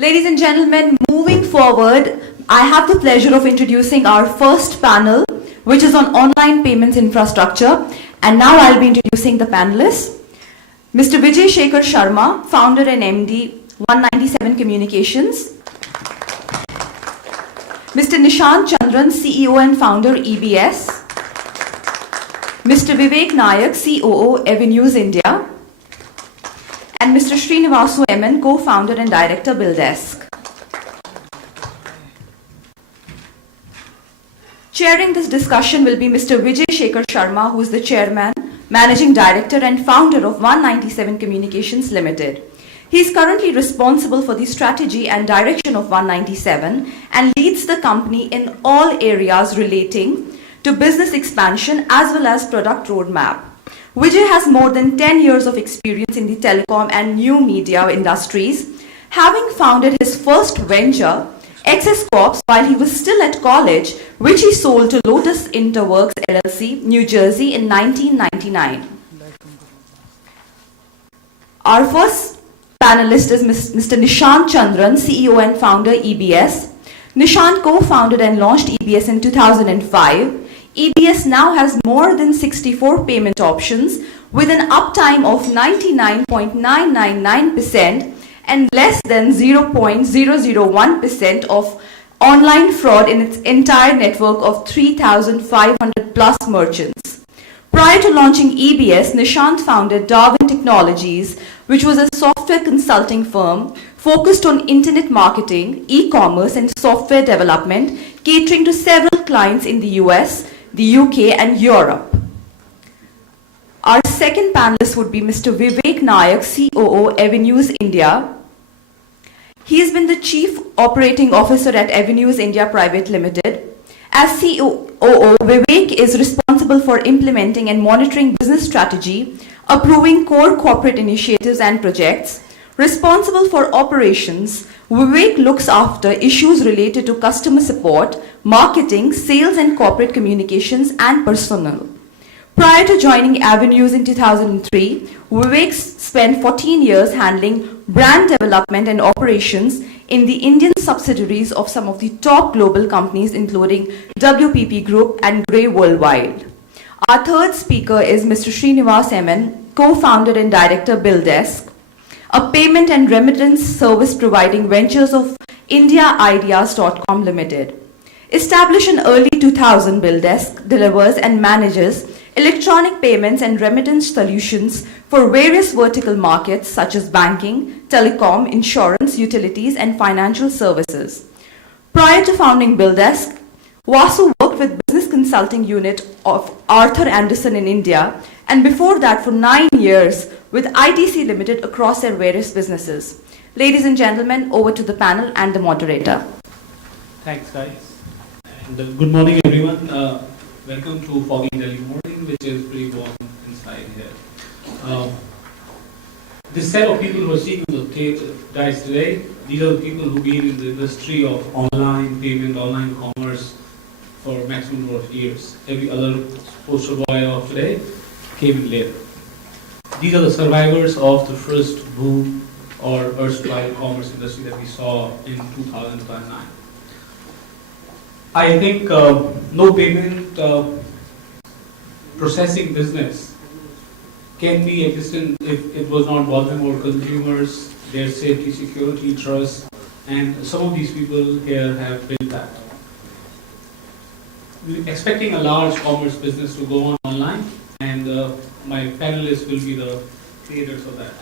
Ladies and gentlemen, moving forward, I have the pleasure of introducing our first panel, which is on online payments infrastructure. And now I'll be introducing the panelists. Mr. Vijay Shekhar Sharma, founder and MD, 197 Communications. Mr. Nishant Chandran, CEO and founder, EBS. Mr. Vivek Nayak, COO, Avenues India. And Mr. Srinivasu MN, co-founder and director, BillDesk. Chairing this discussion will be Mr. Vijay Shekhar Sharma, who is the chairman, managing director and founder of 197 Communications Limited. He is currently responsible for the strategy and direction of 197 and leads the company in all areas relating to business expansion as well as product roadmap. Vijay has more than 10 years of experience in the telecom and new media industries, having founded his first venture, XS Corps, while he was still at college, which he sold to Lotus Interworks LLC, New Jersey in 1999. Our first panelist is Mr. Nishant Chandran, CEO and founder, EBS. Nishant co-founded and launched EBS in 2005. EBS now has more than 64 payment options with an uptime of 99.999% and less than 0.001% of online fraud in its entire network of 3,500 plus merchants. Prior to launching EBS, Nishant founded Darwin Technologies, which was a software consulting firm focused on internet marketing, e-commerce and software development, catering to several clients in the US, the UK and Europe. Our second panelist would be Mr. Vivek Nayak, COO, Avenues India. He has been the Chief Operating Officer at Avenues India Private Limited. As COO, Vivek is responsible for implementing and monitoring business strategy, approving core corporate initiatives and projects. Responsible for operations, Vivek looks after issues related to customer support, marketing, sales and corporate communications and personnel. Prior to joining Avenues in 2003, Vivek spent 14 years handling brand development and operations in the Indian subsidiaries of some of the top global companies including WPP Group and Grey Worldwide. Our third speaker is Mr. Srinivas MN, co-founder and director, BillDesk, a payment and remittance service providing ventures of IndiaIdeas.com Limited. Established in early 2000, BillDesk delivers and manages electronic payments and remittance solutions for various vertical markets such as banking, telecom, insurance, utilities, and financial services. Prior to founding BillDesk, Vasu worked with business consulting unit of Arthur Andersen in India, and before that for 9 years with ITC Limited across their various businesses. Ladies and gentlemen, over to the panel and the moderator. Thanks, guys. And good morning, everyone. Welcome to Foggy Delhi morning, which is pretty warm inside here. This set of people who are seeing the guys today, these are the people who've been in the industry of online payment, online commerce for maximum number of years. Every other poster boy of today came in later. These are the survivors of the first boom or erstwhile commerce industry that we saw in 2009. I think no payment processing business can be existent if it was not bothering our consumers, their safety, security, trust, and some of these people here have built that. We're expecting a large commerce business to go on online, and my panelists will be the creators of that.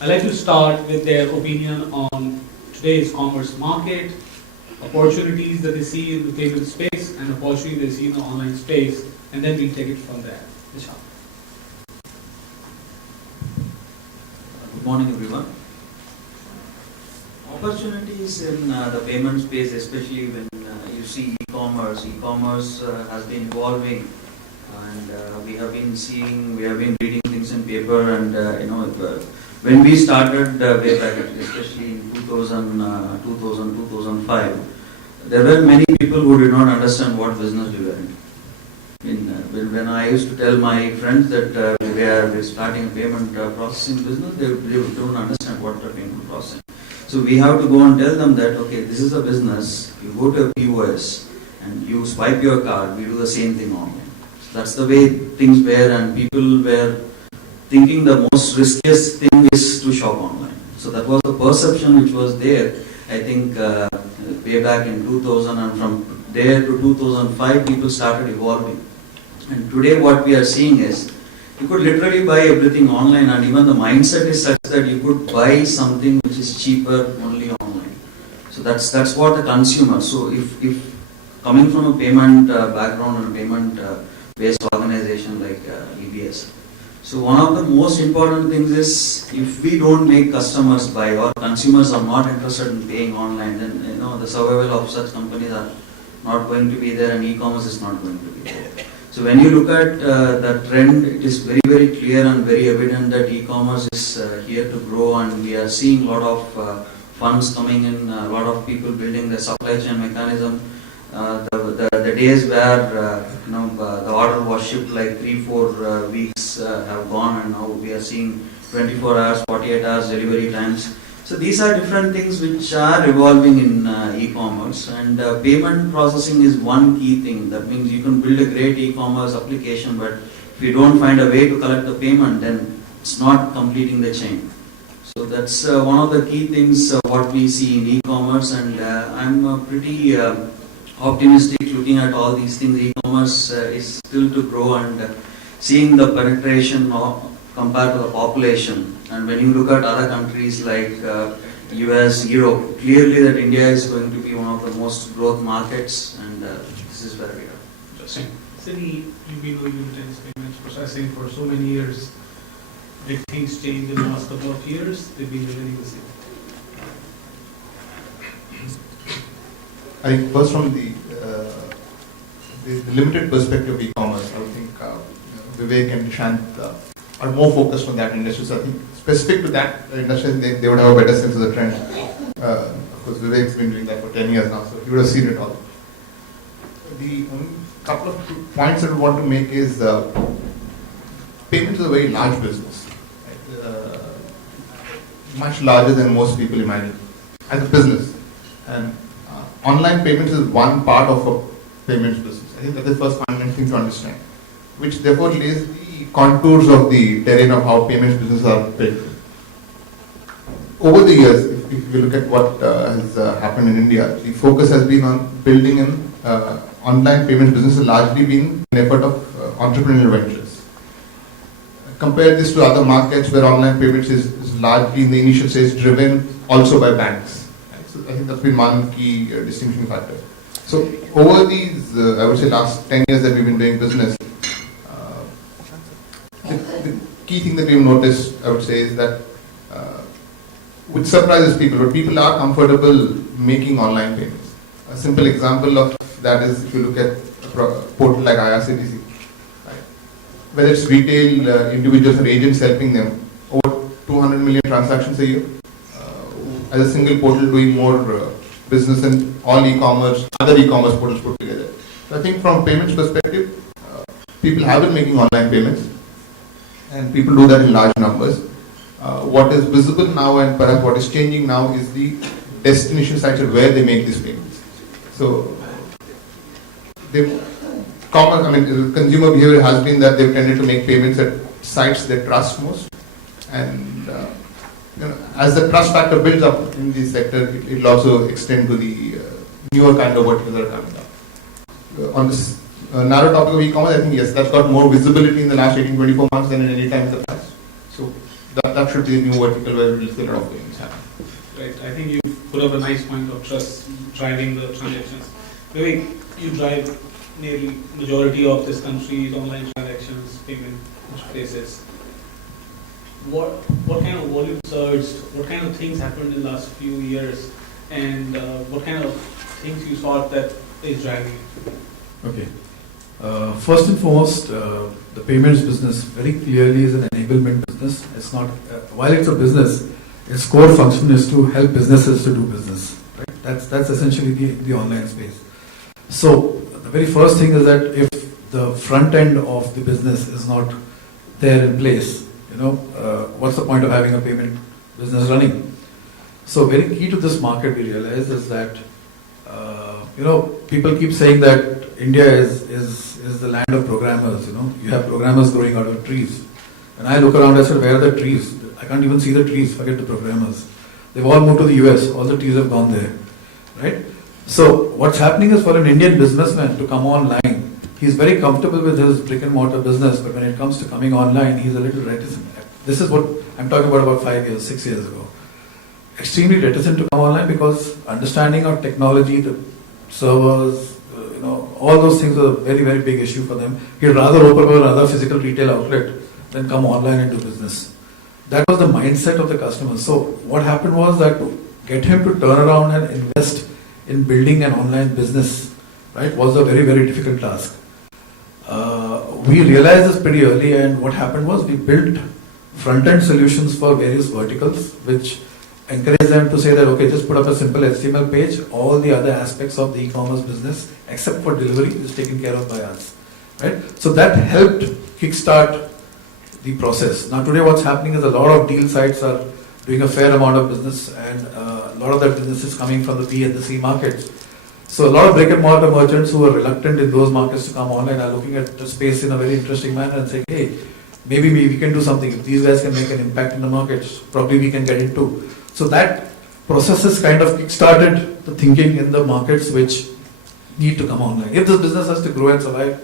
I'd like to start with their opinion on today's commerce market, opportunities that they see in the payment space, and opportunities they see in the online space, and then we'll take it from there. Vishal. Good morning, everyone. Opportunities in the payment space, especially when you see e-commerce. E-commerce has been evolving, and we have been reading things in paper, and when we started way back, especially in 2005, there were many people who did not understand what business we were in. When I used to tell my friends that we are starting a payment processing business, they don't understand what the payment processing. So we have to go and tell them that, okay, this is a business, you go to a POS and you swipe your card, we do the same thing online. So that's the way things were, and people were thinking the most riskiest thing is to shop online. So that was the perception which was there, I think, way back in 2000, and from there to 2005 people started evolving. And today what we are seeing is, you could literally buy everything online, and even the mindset is such that you could buy something which is cheaper only online. So that's what the consumer. So if coming from a payment background and payment based organization like EBS, so one of the most important things is, if we don't make customers buy, or consumers are not interested in paying online, then the survival of such companies are not going to be there, and e-commerce is not going to be there. So when you look at the trend, it is very, very clear and very evident that e-commerce is here to grow, and we are seeing a lot of funds coming in, a lot of people building the supply chain mechanism. The days where the order was shipped like 3-4 weeks have gone, and now we are seeing 24 hours, 48 hours delivery times. So these are different things which are evolving in e-commerce, and payment processing is one key thing. That means you can build a great e-commerce application, but if you don't find a way to collect the payment, then it's not completing the chain. So that's one of the key things what we see in e-commerce, and I'm pretty optimistic looking at all these things. E-commerce is still to grow, and seeing the penetration compared to the population. And when you look at other countries like US, Europe, clearly that India is going to be one of the most growth markets, and this is where we are. Interesting. Cindy, you've been doing intense payments processing for so many years. Did things change in the last couple of years? They've been remaining the same. I think first from the limited perspective of e-commerce, I would think Vivek and Nishant are more focused on that industry. So I think specific to that industry, they would have a better sense of the trend. Of course, Vivek's been doing that for 10 years now, so he would have seen it all. The couple of points that I want to make is payments is a very large business, right? Much larger than most people imagine as a business. And online payments is one part of a payments business. I think that's the first fundamental thing to understand, which therefore lays the contours of the terrain of how payments businesses are built. Over the years, if you look at what has happened in India, the focus has been on building an online payments business, has largely been an effort of entrepreneurial ventures. Compare this to other markets where online payments is largely in the initial stage driven also by banks. So I think that's been one key distinction factor. So over these, I would say last 10 years that we've been doing business, the key thing that we've noticed, I would say, is that which surprises people, but people are comfortable making online payments. A simple example of that is if you look at a portal like IRCTC, right? Whether it's retail individuals or agents helping them, over 200 million transactions a year, as a single portal doing more business than all e-commerce, other e-commerce portals put together. So I think from payments perspective, people have been making online payments, and people do that in large numbers. What is visible now and perhaps what is changing now is the destination sites where they make these payments. So, consumer behavior has been that they've tended to make payments at sites they trust most, and as the trust factor builds up in the sector, it will also extend to the newer kind of verticals that are coming up. On this narrow topic of e-commerce, I think yes, that's got more visibility in the last 18-24 months than in any time in the past. So that should be the new vertical where we will see a lot of things happen. Right. I think you put up a nice point of trust driving the transactions. Maybe you drive nearly majority of this country's online transactions, payment places. What kind of volume surged? What kind of things happened in the last few years? And what kind of things you thought that is driving it? Okay. First and foremost, the payments business very clearly is an enablement business. It's not, while it's a business, its core function is to help businesses to do business. Right? That's essentially the online space. So the very first thing is that if the front end of the business is not there in place, what's the point of having a payment business running? So very key to this market we realize is that, people keep saying that India is the land of programmers, you have programmers growing out of trees. And I look around, I said, where are the trees? I can't even see the trees, forget the programmers. They've all moved to the US, all the trees have gone there, right? So what's happening is for an Indian businessman to come online, he's very comfortable with his brick and mortar business, but when it comes to coming online, he's a little reticent. This is what I'm talking about 5 years, 6 years ago. Extremely reticent to come online because understanding of technology, the servers, all those things are a very, very big issue for them. He'd rather open up another physical retail outlet than come online and do business. That was the mindset of the customer. So what happened was that to get him to turn around and invest in building an online business, right, was a very, very difficult task. We realized this pretty early, and what happened was we built front-end solutions for various verticals, which encourage them to say that, okay, just put up a simple HTML page, all the other aspects of the e-commerce business, except for delivery, is taken care of by us, right? So that helped kickstart the process. Now today what's happening is a lot of deal sites are doing a fair amount of business, and a lot of that business is coming from the B and the C markets. So a lot of brick and mortar merchants who are reluctant in those markets to come online are looking at the space in a very interesting manner and saying, hey, maybe we can do something. If these guys can make an impact in the markets, probably we can get into. So that process has kind of kickstarted the thinking in the markets which need to come online. If this business has to grow and survive,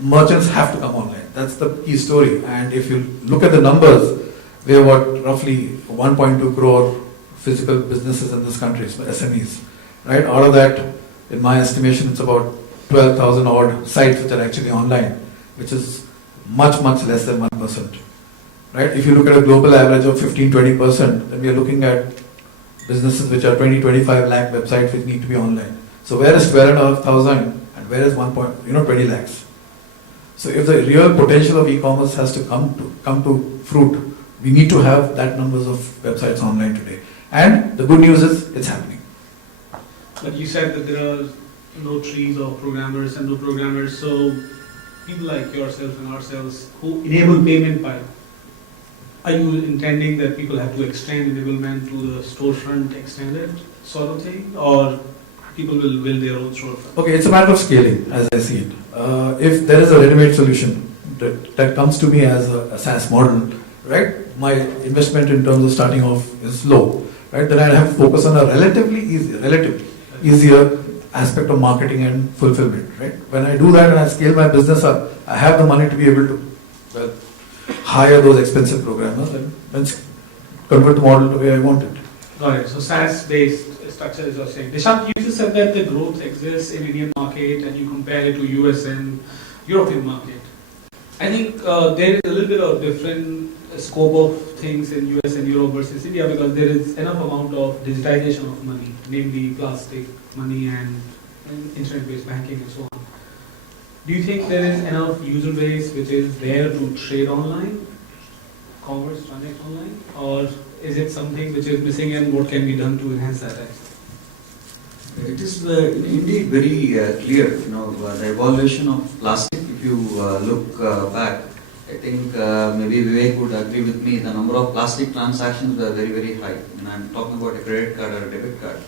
merchants have to come online. That's the key story. And if you look at the numbers, we have roughly 1.2 crore physical businesses in this country, SMEs. Right? Out of that, in my estimation, it's about 12,000 odd sites which are actually online, which is much, much less than 1%. Right? If you look at a global average of 15-20%, then we are looking at businesses which are 20-25 lakh websites which need to be online. So where is 12,500 and where is 20 lakhs? So if the real potential of e-commerce has to come to fruit, we need to have that numbers of websites online today. And the good news is it's happening. But you said that there are no trees of programmers and no programmers, so people like yourself and ourselves who enable payment by, are you intending that people have to extend enablement to the storefront extended sort of thing, or people will build their own storefront? Okay, it's a matter of scaling as I see it. If there is a ready-made solution that comes to me as a SaaS model, right, my investment in terms of starting off is low, right, then I have to focus on a relatively easier aspect of marketing and fulfillment, right? When I do that and I scale my business up, I have the money to be able to hire those expensive programmers and convert the model the way I want it. Got it. So SaaS-based structure is what you're saying. Dishant, you just said that the growth exists in Indian market and you compare it to US and European market. I think there is a little bit of different scope of things in US and Europe versus India because there is enough amount of digitization of money, namely plastic money and internet-based banking and so on. Do you think there is enough user base which is there to trade online, commerce, transact online, or is it something which is missing and what can be done to enhance that? It is indeed very clear, the evolution of plastic. If you look back, I think maybe Vivek would agree with me, the number of plastic transactions were very, very high. And I'm talking about a credit card or a debit card.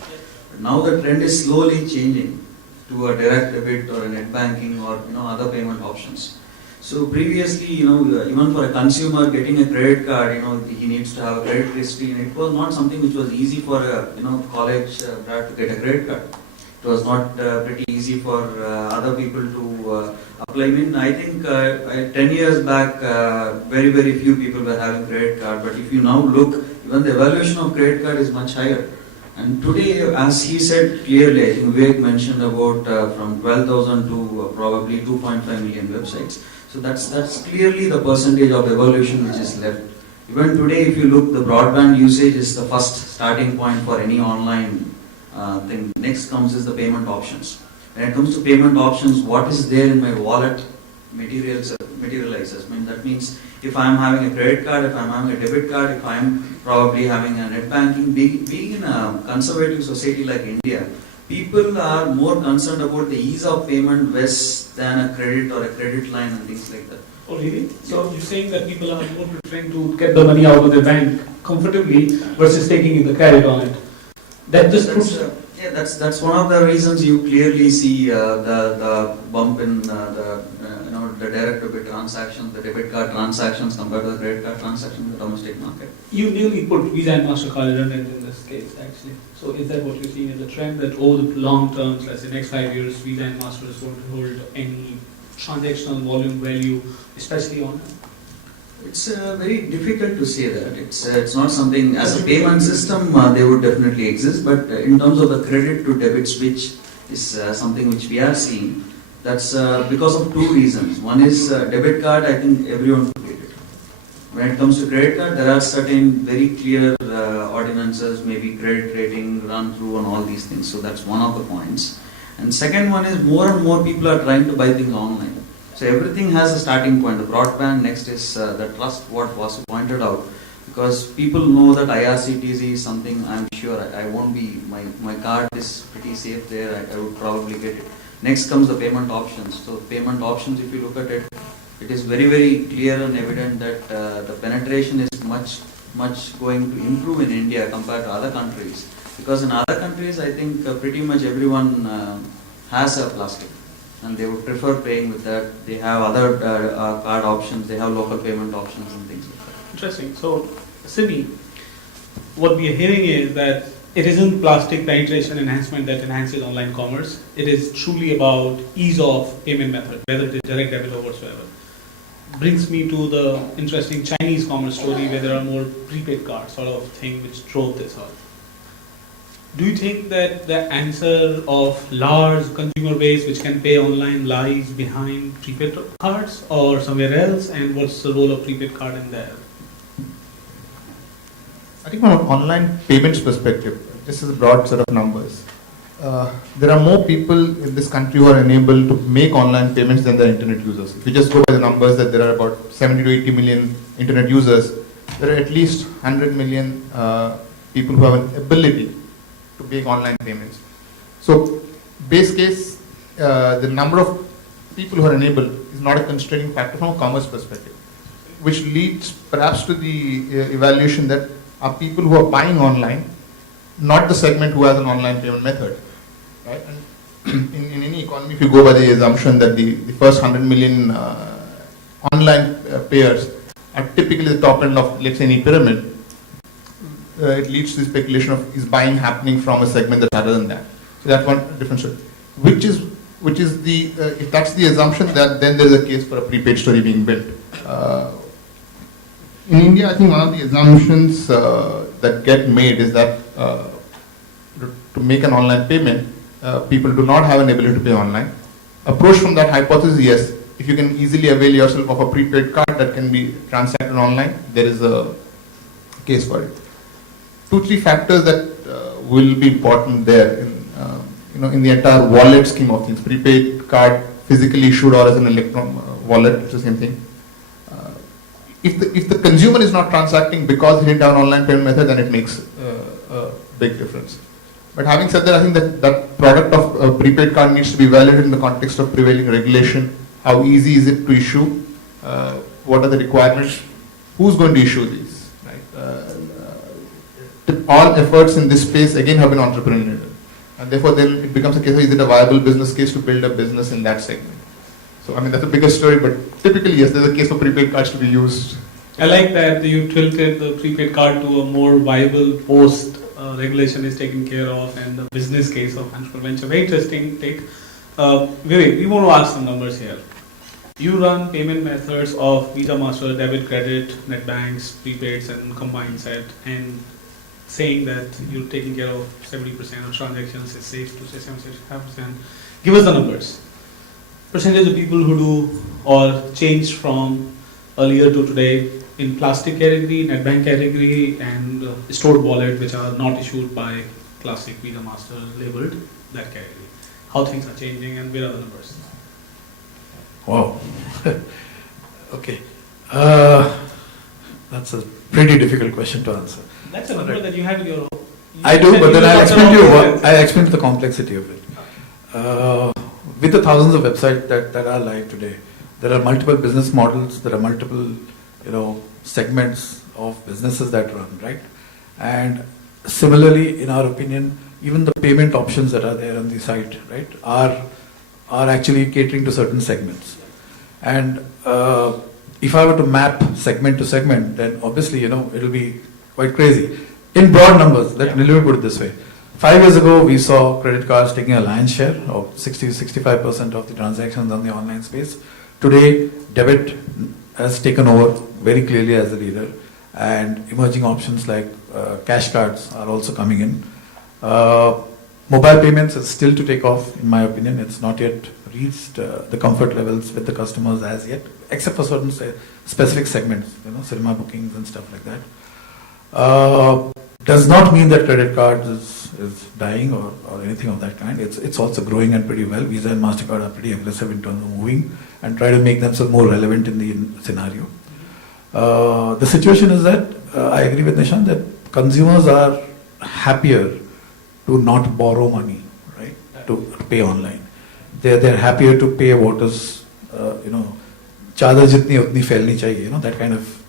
But now the trend is slowly changing to a direct debit or a net banking or other payment options. So previously, even for a consumer getting a credit card, he needs to have a credit history, and it was not something which was easy for a college grad to get a credit card. It was not pretty easy for other people to apply. I think 10 years back, very, very few people were having credit card. But if you now look, even the evaluation of credit card is much higher. And today, as he said clearly, I think Vivek mentioned about from 12,000 to probably 2.5 million websites. So that's clearly the percentage of evolution which is left. Even today, if you look, the broadband usage is the first starting point for any online thing. Next comes is the payment options. When it comes to payment options, what is there in my wallet materializes. That means if I am having a credit card, if I am having a debit card, if I am probably having a net banking, being in a conservative society like India, people are more concerned about the ease of payment less than a credit or a credit line and things like that. Oh, really? So you're saying that people are more preferring to get the money out of their bank comfortably versus taking in the credit on it. That just proves. That's one of the reasons you clearly see the bump in the direct debit transactions, the debit card transactions compared to the credit card transactions in the domestic market. You nearly put Visa and MasterCard redundant in this case, actually. So is that what you're seeing as a trend, that over the long term, let's say next 5 years, Visa and Master is going to hold any transactional volume value, especially on? It's very difficult to say that. It's not something, as a payment system, they would definitely exist, but in terms of the credit to debit switch is something which we are seeing. That's because of two reasons. One is debit card, I think everyone should get it. When it comes to credit card, there are certain very clear ordinances, maybe credit rating, run through and all these things. So that's one of the points. And second one is more and more people are trying to buy things online. So everything has a starting point. The broadband, next is the trust, what was pointed out. Because people know that IRCTC is something, I'm sure I won't be, my card is pretty safe there, I would probably get it. Next comes the payment options. So payment options, if you look at it, it is very, very clear and evident that the penetration is much going to improve in India compared to other countries. Because in other countries, I think pretty much everyone has a plastic. And they would prefer paying with that. They have other card options, they have local payment options and things like that. Interesting. So, Simi, what we are hearing is that it isn't plastic penetration enhancement that enhances online commerce. It is truly about ease of payment method, whether it is direct debit or whatsoever. Brings me to the interesting Chinese commerce story where there are more prepaid cards sort of thing which drove this out. Do you think that the answer of large consumer base which can pay online lies behind prepaid cards or somewhere else, and what's the role of prepaid card in there? I think from an online payments perspective, this is a broad set of numbers. There are more people in this country who are enabled to make online payments than the internet users. If you just go by the numbers that there are about 70 to 80 million internet users, there are at least 100 million people who have an ability to make online payments. So, base case, the number of people who are enabled is not a constraining factor from a commerce perspective, which leads perhaps to the evaluation that are people who are buying online, not the segment who has an online payment method, right? And in any economy, if you go by the assumption that the first 100 million online payers are typically the top end of, let's say, any pyramid, it leads to the speculation of is buying happening from a segment that's other than that. So that's one different story. Which is the if that's the assumption, that then there is a case for a prepaid story being built. In India, I think one of the assumptions that get made is that to make an online payment, people do not have an ability to pay online. Approach from that hypothesis, yes, if you can easily avail yourself of a prepaid card that can be transacted online, there is a case for it. 2-3 factors that will be important there in the entire wallet scheme of things. Prepaid card physically issued or as an electron wallet, it's the same thing. If the consumer is not transacting because he didn't have an online payment method, then it makes a big difference. But having said that, I think that product of a prepaid card needs to be evaluated in the context of prevailing regulation. How easy is it to issue? What are the requirements? Who's going to issue these? Right? All efforts in this space again have been entrepreneurial, and therefore then it becomes a case of is it a viable business case to build a business in that segment. So I mean that's a bigger story, but typically yes, there's a case for prepaid cards to be used. I like that you tilted the prepaid card to a more viable post regulation is taken care of and the business case of entrepreneurial venture. Very interesting take. Vivek, we want to ask some numbers here. You run payment methods of Visa, Master, debit, credit, net banks, prepaids, and combined set, and saying that you're taking care of 70% of transactions, it's safe to say 75%. Give us the numbers. Percentage of people who do or change from earlier to today in plastic category, net bank category, and stored wallet, which are not issued by classic Visa Master labeled that category. How things are changing and where are the numbers? Wow. Okay. That's a pretty difficult question to answer. That's a number that you have in your own. I do, but then I'll explain the complexity of it. With the thousands of websites that are live today, there are multiple business models, there are multiple, segments of businesses that run, right? And similarly, in our opinion, even the payment options that are there on the site, right, are actually catering to certain segments. And if I were to map segment to segment, then obviously, it'll be quite crazy. In broad numbers, let me put it this way. 5 years ago, we saw credit cards taking a lion's share of 60-65% of the transactions on the online space. Today, debit has taken over very clearly as a leader, and emerging options like cash cards are also coming in. Mobile payments is still to take off, in my opinion. It's not yet reached the comfort levels with the customers as yet, except for certain specific segments, cinema bookings and stuff like that. Does not mean that credit cards is dying or anything of that kind. It's also growing and pretty well. Visa and MasterCard are pretty aggressive in terms of moving and try to make themselves more relevant in the scenario. The situation is that I agree with Nishant that consumers are happier to not borrow money, right? To pay online. They're happier to pay what is, चादर जितनी उतनी फैलनी चाहिए, that kind of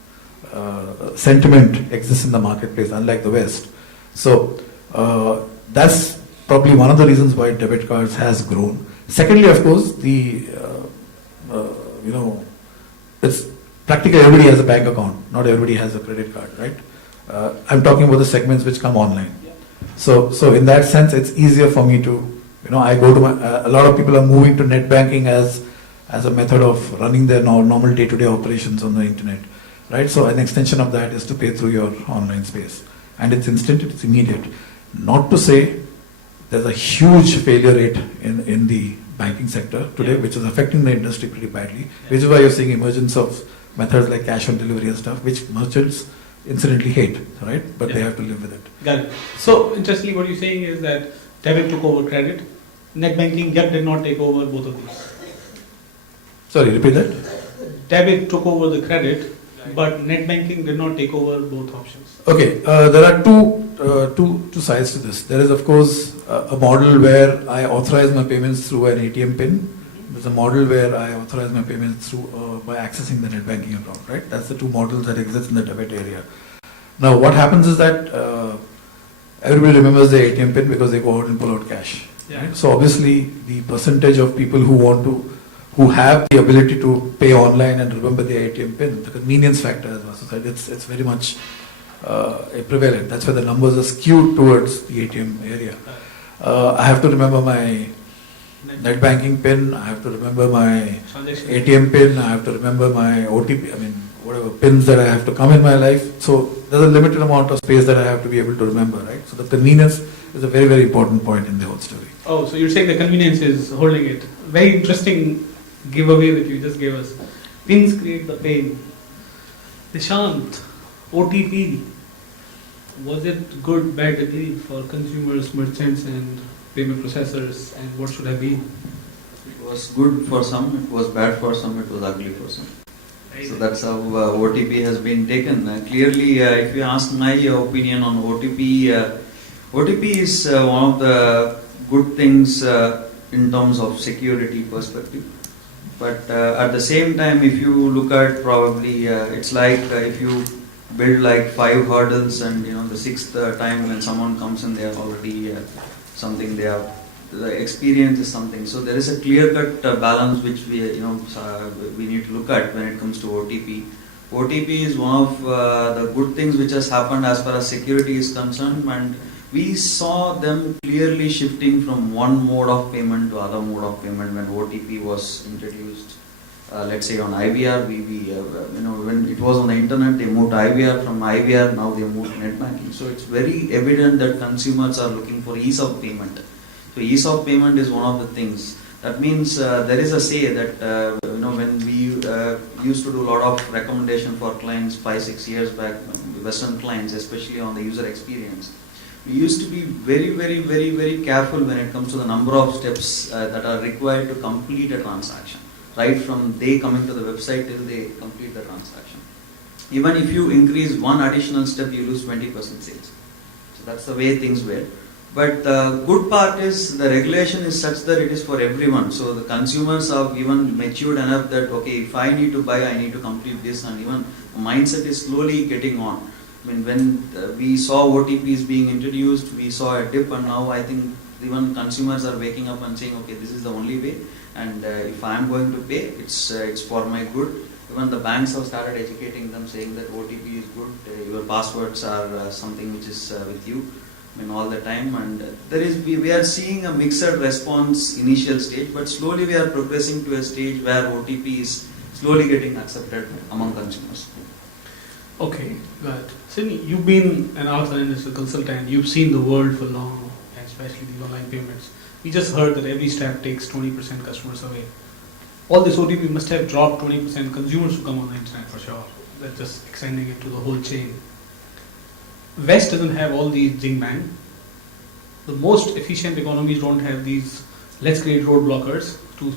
sentiment exists in the marketplace, unlike the West. So that's probably one of the reasons why debit cards has grown. Secondly, of course, it's practically everybody has a bank account. Not everybody has a credit card, right? I'm talking about the segments which come online. So in that sense, it's easier for me to, I go to a lot of people are moving to net banking as a method of running their normal day-to-day operations on the internet, right? So an extension of that is to pay through your online space. And it's instant, it's immediate. Not to say there's a huge failure rate in the banking sector today, which is affecting the industry pretty badly, which is why you're seeing emergence of methods like cash on delivery and stuff, which merchants incidentally hate, right? But they have to live with it. Got it. So, interestingly, what you're saying is that debit took over credit. Net banking yet did not take over both of these. Sorry, repeat that? Debit took over the credit, but net banking did not take over both options. Okay, there are two sides to this. There is, of course, a model where I authorize my payments through an ATM PIN. There's a model where I authorize my payments through by accessing the net banking account, right? That's the two models that exist in the debit area. Now, what happens is that everybody remembers the ATM PIN because they go out and pull out cash. Yeah. Right? So obviously, the percentage of people who have the ability to pay online and remember the ATM PIN, the convenience factor as well. So it's very much prevalent. That's why the numbers are skewed towards the ATM area. I have to remember my net banking PIN, I have to remember my ATM PIN, I have to remember my OTP, whatever pins that I have to come in my life. So there's a limited amount of space that I have to be able to remember, right? So the convenience is a very, very important point in the whole story. Oh, so you're saying the convenience is holding it. Very interesting giveaway that you just gave us. Pins create the pain. Nishant, OTP, was it good, bad, ugly for consumers, merchants and payment processors, and what should have been? It was good for some, it was bad for some, it was ugly for some. So that's how OTP has been taken. Clearly, if you ask my opinion on OTP, OTP is one of the good things in terms of security perspective. But at the same time, if you look at probably, it's like if you build like 5 hurdles and the 6th time when someone comes in, they are already something they have. The experience is something. So there is a clear-cut balance which we need to look at when it comes to OTP. OTP is one of the good things which has happened as far as security is concerned, and we saw them clearly shifting from one mode of payment to other mode of payment when OTP was introduced. Let's say on IVR, when it was on the internet, they moved to IVR. From IVR, now they moved to net banking. So it's very evident that consumers are looking for ease of payment. So ease of payment is one of the things. That means there is a say that when we used to do a lot of recommendation for clients 5-6 years back, Western clients, especially on the user experience, we used to be very, very, very, very careful when it comes to the number of steps that are required to complete a transaction. Right from they coming to the website till they complete the transaction. Even if you increase one additional step, you lose 20% sales. So that's the way things were. But the good part is the regulation is such that it is for everyone. So the consumers are even matured enough that, okay, if I need to buy, I need to complete this, and even mindset is slowly getting on. I mean, when we saw OTPs being introduced, we saw a dip, and now I think even consumers are waking up and saying, okay, this is the only way, and if I am going to pay, it's for my good. Even the banks have started educating them, saying that OTP is good, your passwords are something which is with you, I mean, all the time, and we are seeing a mixed response initial stage, but slowly we are progressing to a stage where OTP is slowly getting accepted among consumers. Okay, good. Sydney, you've been an outside industry consultant, you've seen the world for long, especially these online payments. We just heard that every step takes 20% customers away. All this OTP must have dropped 20% consumers who come on the internet for sure. That's just extending it to the whole chain. West doesn't have all these zing bang. The most efficient economies don't have these let's create road blockers to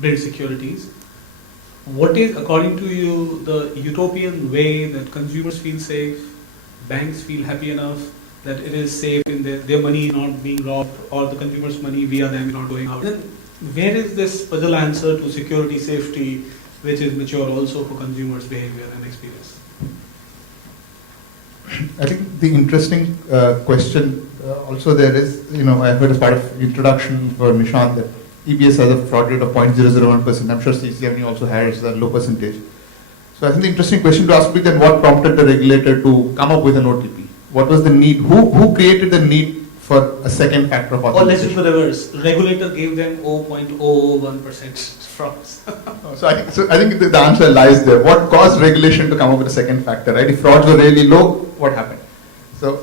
build securities. What is, according to you, the utopian way that consumers feel safe, banks feel happy enough that it is safe in their money not being robbed, or the consumers' money via them not going out? Then where is this puzzle answer to security, safety, which is mature also for consumers' behavior and experience? I think the interesting question also there is, I heard as part of introduction for Nishant that EBS has a fraud rate of 0.001%. I'm sure CCME also has a low percentage. So I think the interesting question to ask is then what prompted the regulator to come up with an OTP? What was the need? Who created the need for a second factor of authentication? Or let's do the reverse. Regulator gave them 0.001% frauds. So I think the answer lies there. What caused regulation to come up with a second factor, right? If frauds were really low, what happened? So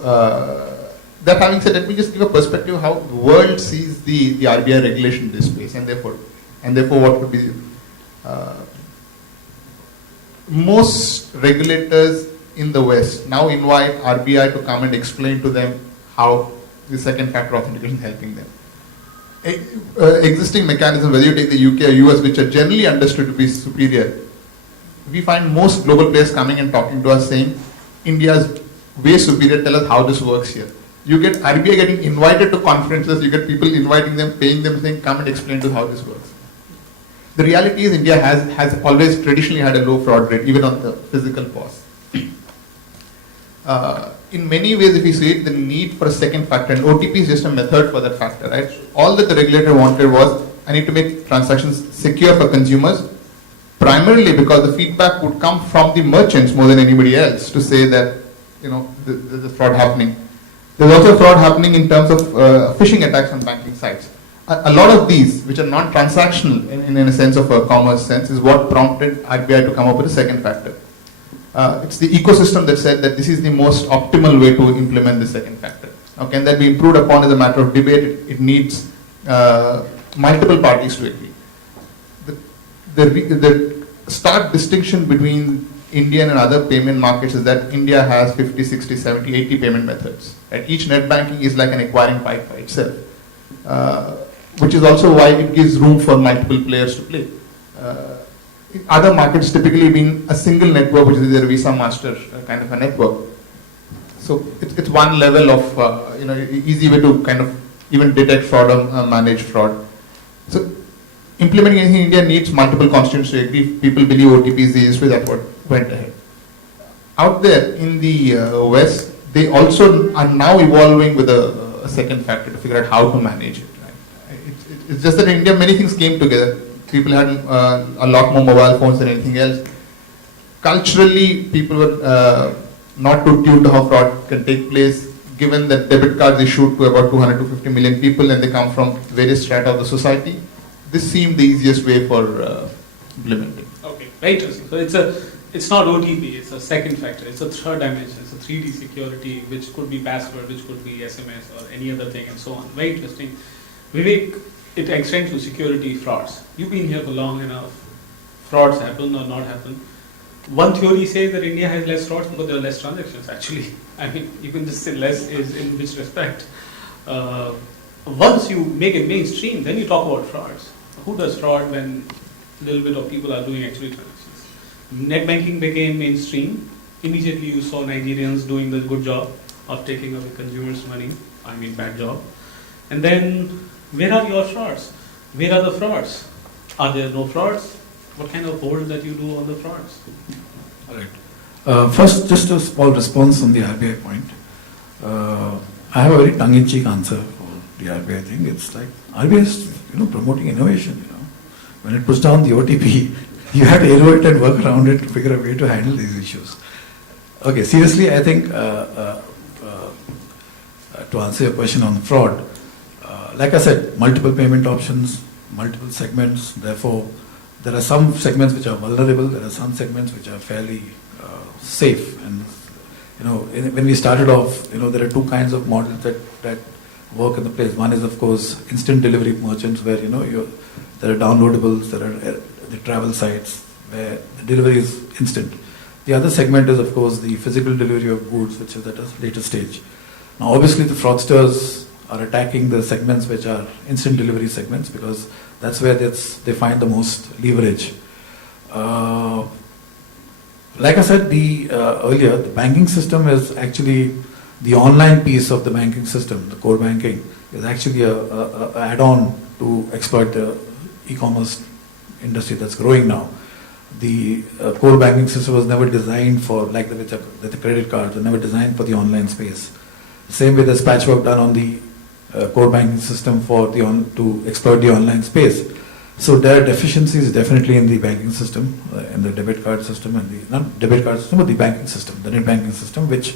that having said, let me just give a perspective how the world sees the RBI regulation in this space, and therefore what would be most regulators in the West now invite RBI to come and explain to them how the second factor authentication is helping them. Existing mechanisms, whether you take the UK or US, which are generally understood to be superior, we find most global players coming and talking to us saying, India's way superior, tell us how this works here. You get RBI getting invited to conferences, you get people inviting them, paying them, saying, come and explain to us how this works. The reality is India has always traditionally had a low fraud rate, even on the physical POS. In many ways, if you see it, the need for a second factor, and OTP is just a method for that factor, right? All that the regulator wanted was, I need to make transactions secure for consumers, primarily because the feedback would come from the merchants more than anybody else to say that, there's a fraud happening. There's also fraud happening in terms of phishing attacks on banking sites. A lot of these, which are non-transactional in a sense of a commerce sense, is what prompted RBI to come up with a second factor. It's the ecosystem that said that this is the most optimal way to implement the second factor. Now, can that be improved upon as a matter of debate? It needs multiple parties to agree. The stark distinction between Indian and other payment markets is that India has 50, 60, 70, 80 payment methods. Right? Each net banking is like an acquiring pipe by itself, which is also why it gives room for multiple players to play. Other markets typically being a single network, which is either Visa Master kind of a network. So it's one level of easy way to kind of even detect fraud or manage fraud. So implementing anything in India needs multiple constituents to agree. People believe OTP is the easiest way. That's what went ahead. Out there in the West, they also are now evolving with a second factor to figure out how to manage it. Right? It's just that in India many things came together. People had a lot more mobile phones than anything else. Culturally, people were not too tuned to how fraud can take place, given that debit cards issued to about 200 to 50 million people and they come from various strata of the society. This seemed the easiest way for implementing. Okay, very interesting. So it's not OTP, it's a second factor, it's a third dimension, it's a 3D security, which could be password, which could be SMS or any other thing and so on. Very interesting. Vivek, it extends to security frauds. You've been here for long enough. Frauds happen or not happen. One theory says that India has less frauds because there are less transactions actually. I mean, you can just say less is in which respect. Once you make it mainstream, then you talk about frauds. Who does fraud when a little bit of people are doing actually transactions? Net banking became mainstream. Immediately you saw Nigerians doing the good job of taking away consumers' money. I mean bad job. And then, where are your frauds? Where are the frauds? Are there no frauds? What kind of hold that you do on the frauds? All right. First, just a small response on the RBI point. I have a very tongue-in-cheek answer for the RBI thing. It's like RBI is, promoting innovation. When it puts down the OTP, you have to innovate and work around it to figure a way to handle these issues. Okay, seriously, I think to answer your question on fraud, like I said, multiple payment options, multiple segments. Therefore, there are some segments which are vulnerable. There are some segments which are fairly safe. And when we started off, there are two kinds of models that work in the place. One is, of course, instant delivery merchants, where there are downloadables, there are the travel sites where the delivery is instant. The other segment is, of course, the physical delivery of goods, which is at a later stage. Now, obviously, the fraudsters are attacking the segments which are instant delivery segments, because that's where they find the most leverage. Like I said earlier, the banking system is actually the online piece of the banking system. The core banking is actually a add-on to exploit the e-commerce industry that's growing now. The core banking system was never designed for, like the credit cards, were never designed for the online space. Same way there's patchwork done on the core banking system to exploit the online space. So there are deficiencies definitely in the banking system, in the debit card system, and not debit card system, but the banking system, the net banking system, which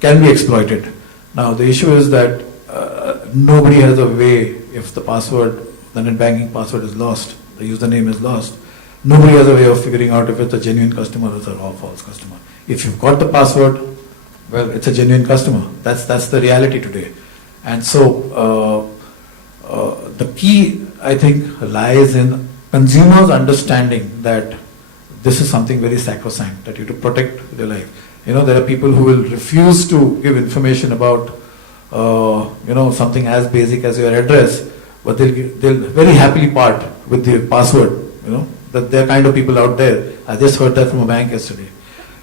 can be exploited. Now the issue is that nobody has a way, if the net banking password is lost, the username is lost, nobody has a way of figuring out if it's a genuine customer or it's a false customer. If you've got the password, well, it's a genuine customer. That's the reality today. And so the key, I think, lies in consumers understanding that this is something very sacrosanct, that you have to protect their life. There are people who will refuse to give information about something as basic as your address, but they'll very happily part with the password. That there are kind of people out there. I just heard that from a bank yesterday.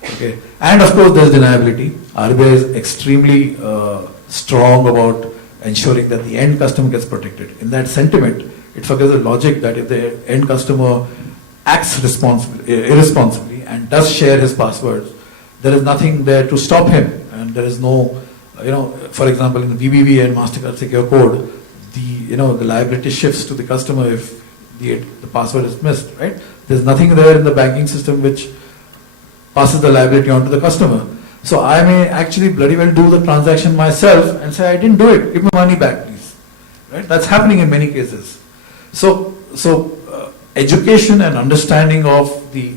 Okay, and of course there's deniability. RBI is extremely strong about ensuring that the end customer gets protected. In that sentiment, it forgets the logic that if the end customer acts irresponsibly and does share his passwords, there is nothing there to stop him, and there is no, for example, in the BBV and MasterCard Secure Code, the liability shifts to the customer if the password is missed, right? There's nothing there in the banking system which passes the liability on to the customer. So I may actually bloody well do the transaction myself and say, I didn't do it, give me money back, please. Right? That's happening in many cases. So education and understanding of the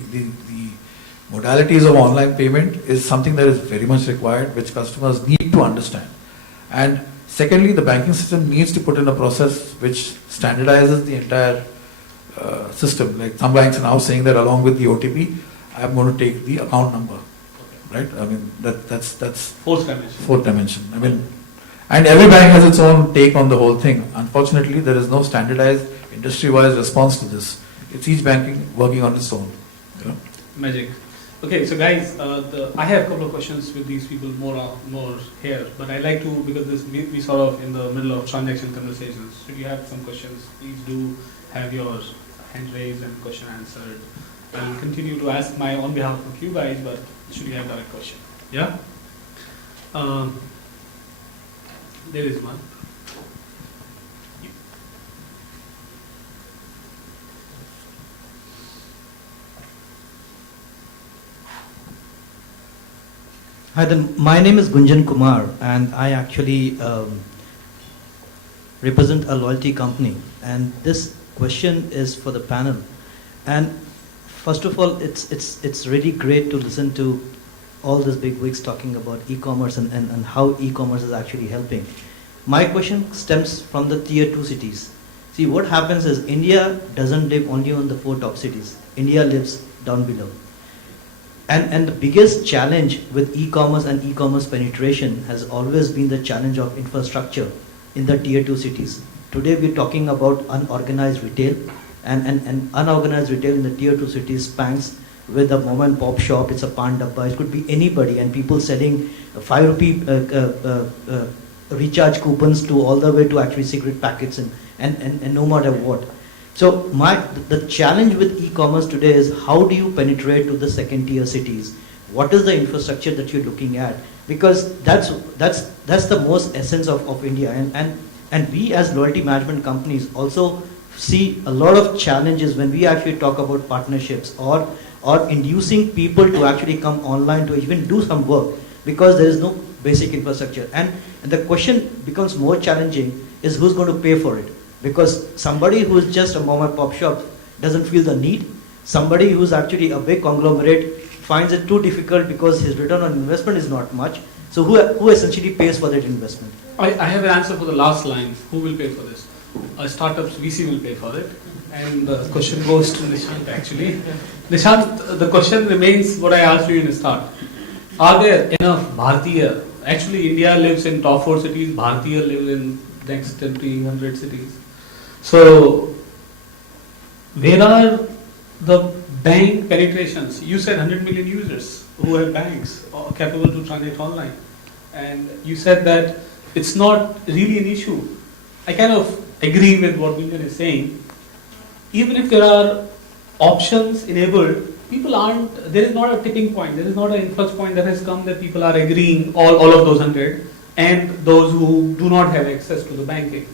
modalities of online payment is something that is very much required, which customers need to understand. And secondly, the banking system needs to put in a process which standardizes the entire system. Like some banks are now saying that along with the OTP, I'm going to take the account number. Right? I mean, that's Fourth dimension. Fourth dimension. I mean, and every bank has its own take on the whole thing. Unfortunately, there is no standardized industry-wise response to this. It's each banking working on its own. Magic. Okay, so guys, I have a couple of questions with these people more here, but I like to, because we sort of in the middle of transaction conversations. Should you have some questions, please do have your hand raised and question answered. I'll continue to ask on behalf of you guys, but should you have direct question? Yeah? There is one. Hi, my name is Gunjan Kumar, and I actually represent a loyalty company. And this question is for the panel. And first of all, it's really great to listen to all these big wigs talking about e-commerce and how e-commerce is actually helping. My question stems from the tier 2 cities. See, what happens is India doesn't live only on the 4 top cities. India lives down below. And the biggest challenge with e-commerce and e-commerce penetration has always been the challenge of infrastructure in the tier 2 cities. Today we're talking about unorganized retail, and unorganized retail in the tier 2 cities spans with a mom and pop shop. It's a pan dabba, it could be anybody, and people selling 5 rupee recharge coupons to all the way to actually cigarette packets and no matter what. So the challenge with e-commerce today is how do you penetrate to the second tier cities? What is the infrastructure that you're looking at? Because that's the most essence of India, and we as loyalty management companies also see a lot of challenges when we actually talk about partnerships or inducing people to actually come online to even do some work, because there is no basic infrastructure. And the question becomes more challenging is who's going to pay for it, because somebody who is just a mom and pop shop doesn't feel the need. Somebody who's actually a big conglomerate finds it too difficult because his return on investment is not much. So who essentially pays for that investment? I have an answer for the last line. Who will pay for this? Startups, VC will pay for it. And the question goes to Nishant actually. Nishant, the question remains what I asked you in the start. Are there enough Bharatiya? Actually, India lives in top 4 cities. Bharatiya live in next 300 cities. So, where are the bank penetrations? You said 100 million users who have banks capable to transact online. And you said that it's not really an issue. I kind of agree with what Vijay is saying. Even if there are options enabled, people aren't, there is not a tipping point, there is not an influx point that has come that people are agreeing, all of those 100, and those who do not have access to the banking.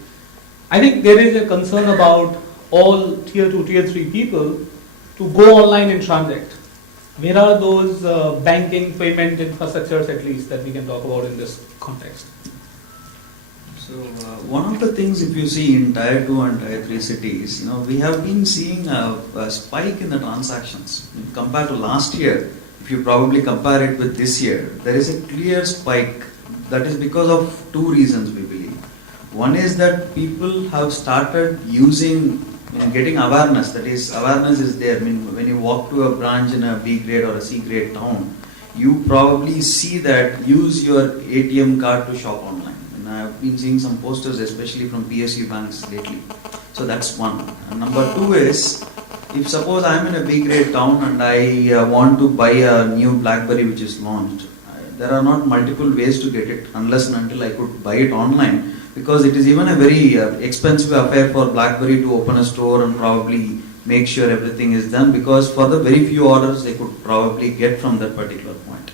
I think there is a concern about all tier 2, tier 3 people to go online and transact. Where are those banking payment infrastructures at least that we can talk about in this context? So one of the things, if you see in tier 2 and tier 3 cities, we have been seeing a spike in the transactions compared to last year. If you probably compare it with this year, there is a clear spike. That is because of 2 reasons, we believe. One is that people have started using, getting awareness. That is, awareness is there. I mean, when you walk to a branch in a B grade or a C grade town, you probably see that use your ATM card to shop online. And I have been seeing some posters, especially from PSU banks lately. So that's one. And number 2 is, if suppose I am in a B grade town and I want to buy a new BlackBerry which is launched, there are not multiple ways to get it unless and until I could buy it online, because it is even a very expensive affair for BlackBerry to open a store and probably make sure everything is done, because for the very few orders they could probably get from that particular point.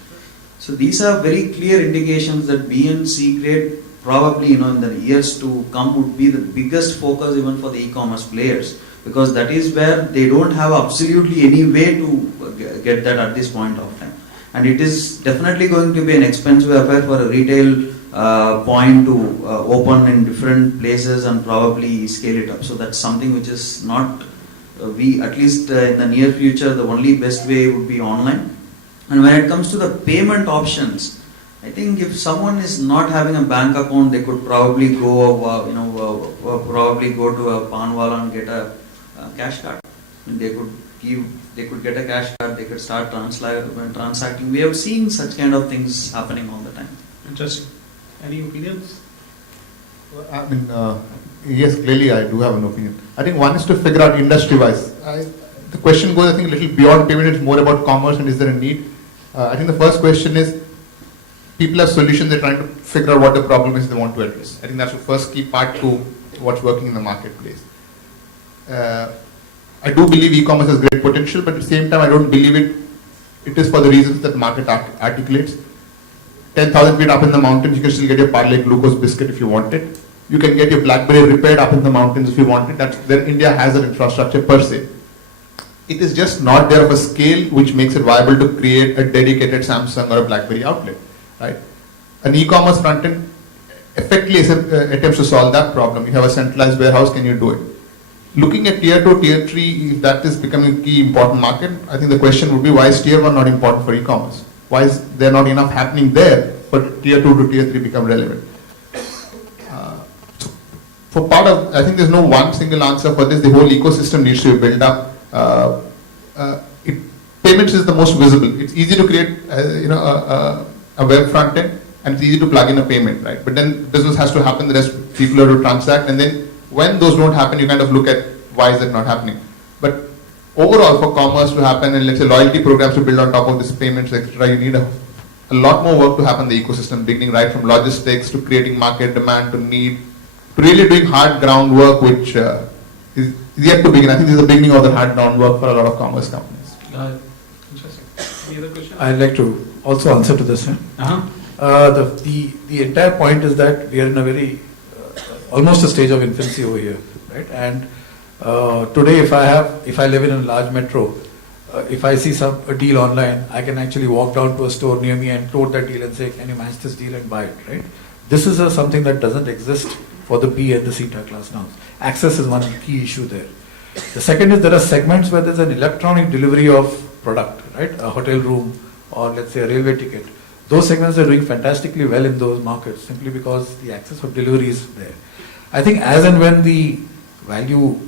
So these are very clear indications that B and C grade probably in the years to come would be the biggest focus even for the e-commerce players, because that is where they don't have absolutely any way to get that at this point of time. And it is definitely going to be an expensive affair for a retail point to open in different places and probably scale it up. So that's something which is not, at least in the near future, the only best way would be online. And when it comes to the payment options, I think if someone is not having a bank account, they could probably go, probably go to a panwala and get a cash card. And they could get a cash card, they could start transacting. We have seen such kind of things happening all the time. Interesting. Any opinions? Well, I mean, yes, clearly I do have an opinion. I think one is to figure out industry-wise. The question goes, I think, a little beyond payment. It's more about commerce and is there a need. I think the first question is, people have solutions, they're trying to figure out what the problem is they want to address. I think that's the first key part to what's working in the marketplace. I do believe e-commerce has great potential, but at the same time, I don't believe it is for the reasons that the market articulates. 10,000 feet up in the mountains, you can still get your Parle glucose biscuit if you want it. You can get your BlackBerry repaired up in the mountains if you want it. Then India has an infrastructure per se. It is just not there of a scale which makes it viable to create a dedicated Samsung or a BlackBerry outlet, right? An e-commerce front end effectively attempts to solve that problem. You have a centralized warehouse, can you do it? Looking at tier 2, tier 3, if that is becoming a key important market, I think the question would be, why is tier 1 not important for e-commerce? Why is there not enough happening there for tier 2 to tier 3 become relevant? For part of, I think there's no one single answer for this. The whole ecosystem needs to be built up. Payments is the most visible. It's easy to create, a web front end, and it's easy to plug in a payment, right? But then business has to happen. The rest people have to transact, and then when those don't happen, you kind of look at why is that not happening. But overall, for commerce to happen and let's say loyalty programs to build on top of this payments, etc., you need a a lot more work to happen in the ecosystem, beginning right from logistics to creating market demand to need, to really doing hard groundwork, which is yet to begin. I think this is the beginning of the hard groundwork for a lot of commerce companies. Interesting. Any other question? I'd like to also answer to this. The entire point is that we are in a very almost a stage of infancy over here, right? And today, if I live in a large metro, if I see a deal online, I can actually walk down to a store near me and quote that deal and say, "Can you match this deal?" and buy it, right? This is something that doesn't exist for the B and the C tier class now. Access is one key issue there. The second is there are segments where there's an electronic delivery of product, right? A hotel room or let's say a railway ticket. Those segments are doing fantastically well in those markets simply because the access for delivery is there. I think as and when the value,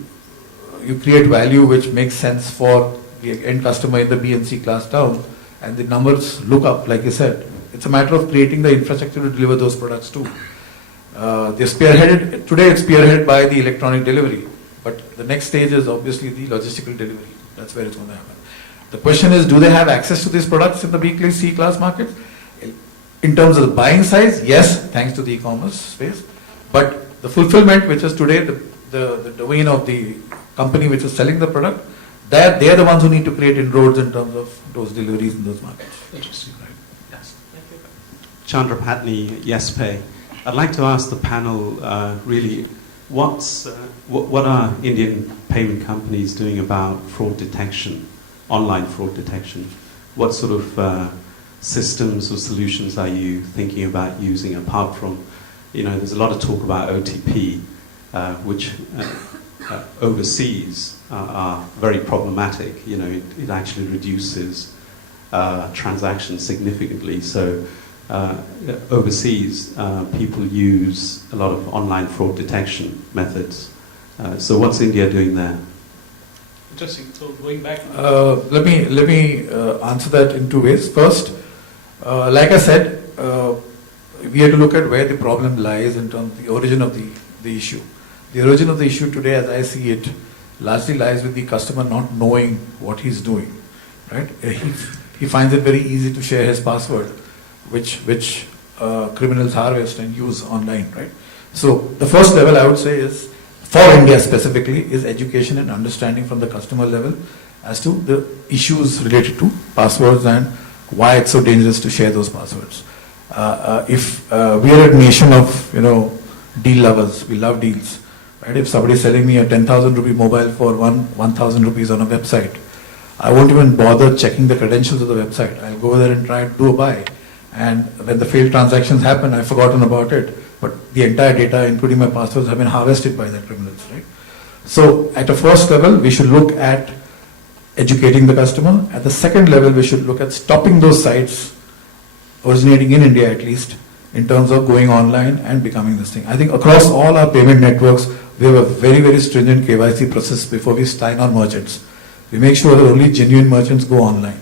you create value which makes sense for the end customer in the B and C class town and the numbers look up, like you said, it's a matter of creating the infrastructure to deliver those products too. Today it's spearheaded by the electronic delivery, but the next stage is obviously the logistical delivery. That's where it's going to happen. The question is, do they have access to these products in the B class, C class markets? In terms of the buying size, yes, thanks to the e-commerce space, but the fulfillment, which is today the domain of the company which is selling the product, they're the ones who need to create inroads in terms of those deliveries in those markets. Interesting. Right. Yes. Thank you. Chandra Patni, YesPay. I'd like to ask the panel really, what are Indian payment companies doing about fraud detection, online fraud detection? What sort of systems or solutions are you thinking about using apart from, there's a lot of talk about OTP, which overseas are very problematic. It actually reduces transactions significantly. So overseas, people use a lot of online fraud detection methods. So what's India doing there? Interesting. So going back. Let me answer that in two ways. First, like I said, we have to look at where the problem lies in terms of the origin of the issue. The origin of the issue today, as I see it, largely lies with the customer not knowing what he's doing. Right? He finds it very easy to share his password, which criminals harvest and use online. Right? So the first level I would say is, for India specifically, is education and understanding from the customer level as to the issues related to passwords and why it's so dangerous to share those passwords. If we are a nation of deal lovers, we love deals. Right? If somebody is selling me a 10,000 rupee mobile for 1,000 rupees on a website, I won't even bother checking the credentials of the website. I'll go there and try to do a buy. And when the failed transactions happen, I've forgotten about it. But the entire data, including my passwords, have been harvested by the criminals. Right? So at a first level, we should look at educating the customer. At the second level, we should look at stopping those sites, originating in India at least, in terms of going online and becoming this thing. I think across all our payment networks, we have a very, very stringent KYC process before we sign on merchants. We make sure that only genuine merchants go online.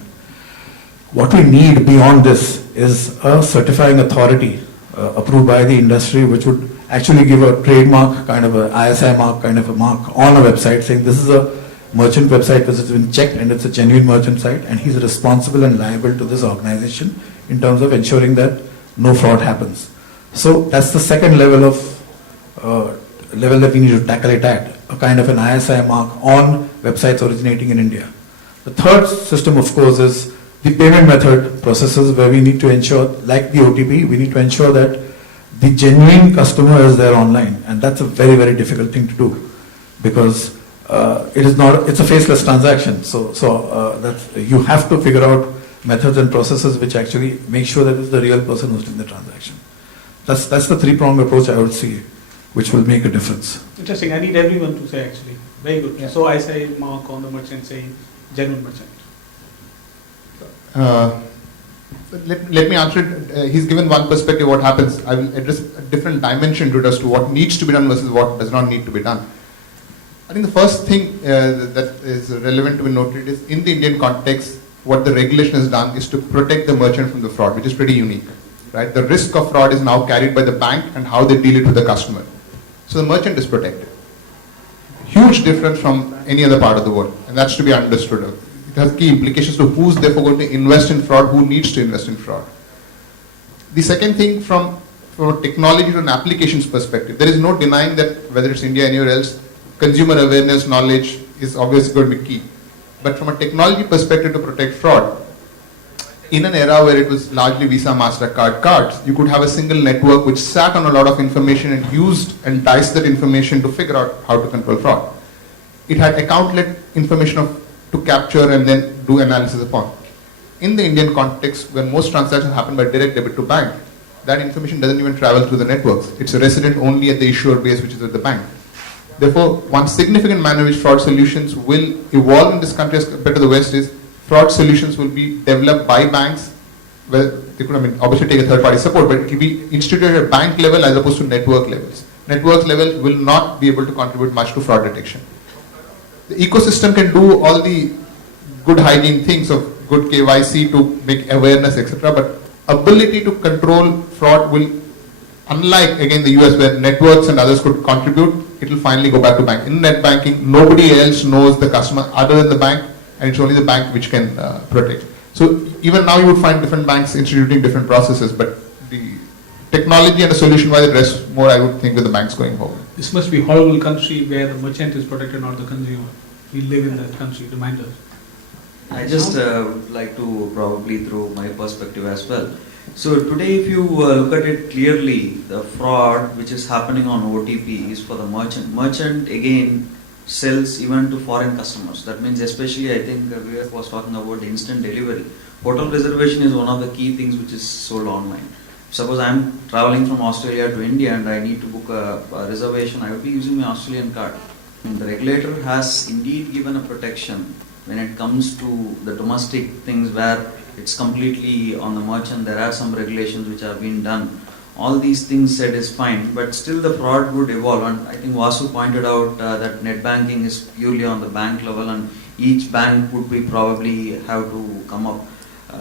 What we need beyond this is a certifying authority approved by the industry, which would actually give a trademark, kind of a ISI mark, kind of a mark on a website saying this is a merchant website because it's been checked and it's a genuine merchant site and he's responsible and liable to this organization in terms of ensuring that no fraud happens. So that's the second level of level that we need to tackle it at, a kind of an ISI mark on websites originating in India. The third system, of course, is the payment method processes where we need to ensure, like the OTP, we need to ensure that the genuine customer is there online, and that's a very, very difficult thing to do because it's a faceless transaction. So that you have to figure out methods and processes which actually make sure that it's the real person who's doing the transaction. That's the three-pronged approach I would see, which will make a difference. Interesting. I need everyone to say actually. Very good. Yeah. So I say mark on the merchant saying genuine merchant. Let me answer it. He's given one perspective what happens. I will address a different dimension to it as to what needs to be done versus what does not need to be done. I think the first thing that is relevant to be noted is in the Indian context, what the regulation has done is to protect the merchant from the fraud, which is pretty unique. Right? The risk of fraud is now carried by the bank and how they deal it with the customer. So the merchant is protected. Huge difference from any other part of the world, and that's to be understood. It has key implications to who's therefore going to invest in fraud, who needs to invest in fraud. The second thing, from a technology to an applications perspective, there is no denying that whether it's India or anywhere else, consumer awareness, knowledge is obviously going to be key. But from a technology perspective to protect fraud, in an era where it was largely Visa, MasterCard cards, you could have a single network which sat on a lot of information and used and diced that information to figure out how to control fraud. It had accountlet information to capture and then do analysis upon. In the Indian context, where most transactions happen by direct debit to bank, that information doesn't even travel through the networks. It's a resident only at the issuer base, which is at the bank. Therefore, one significant manner which fraud solutions will evolve in this country as compared to the West is fraud solutions will be developed by banks. Well, they could, obviously take a third-party support, but it will be instituted at bank level as opposed to network levels. Network level will not be able to contribute much to fraud detection. The ecosystem can do all the good hygiene things of good KYC to make awareness, etc. But ability to control fraud will, unlike again the US where networks and others could contribute, it will finally go back to bank. In net banking, nobody else knows the customer other than the bank, and it's only the bank which can protect. So even now you would find different banks instituting different processes, but the technology and the solution wise it rests more, I would think, with the banks going forward. This must be a horrible country where the merchant is protected, not the consumer. We live in that country, remind us. I just would like to probably throw my perspective as well. So today if you look at it clearly, the fraud which is happening on OTP is for the merchant. Merchant again sells even to foreign customers. That means especially I think Vivek was talking about the instant delivery. Hotel reservation is one of the key things which is sold online. Suppose I am traveling from Australia to India and I need to book a reservation, I will be using my Australian card. And the regulator has indeed given a protection when it comes to the domestic things where it's completely on the merchant. There are some regulations which have been done. All these things said is fine, but still the fraud would evolve. And I think Vasu pointed out that net banking is purely on the bank level, and each bank would be probably have to come up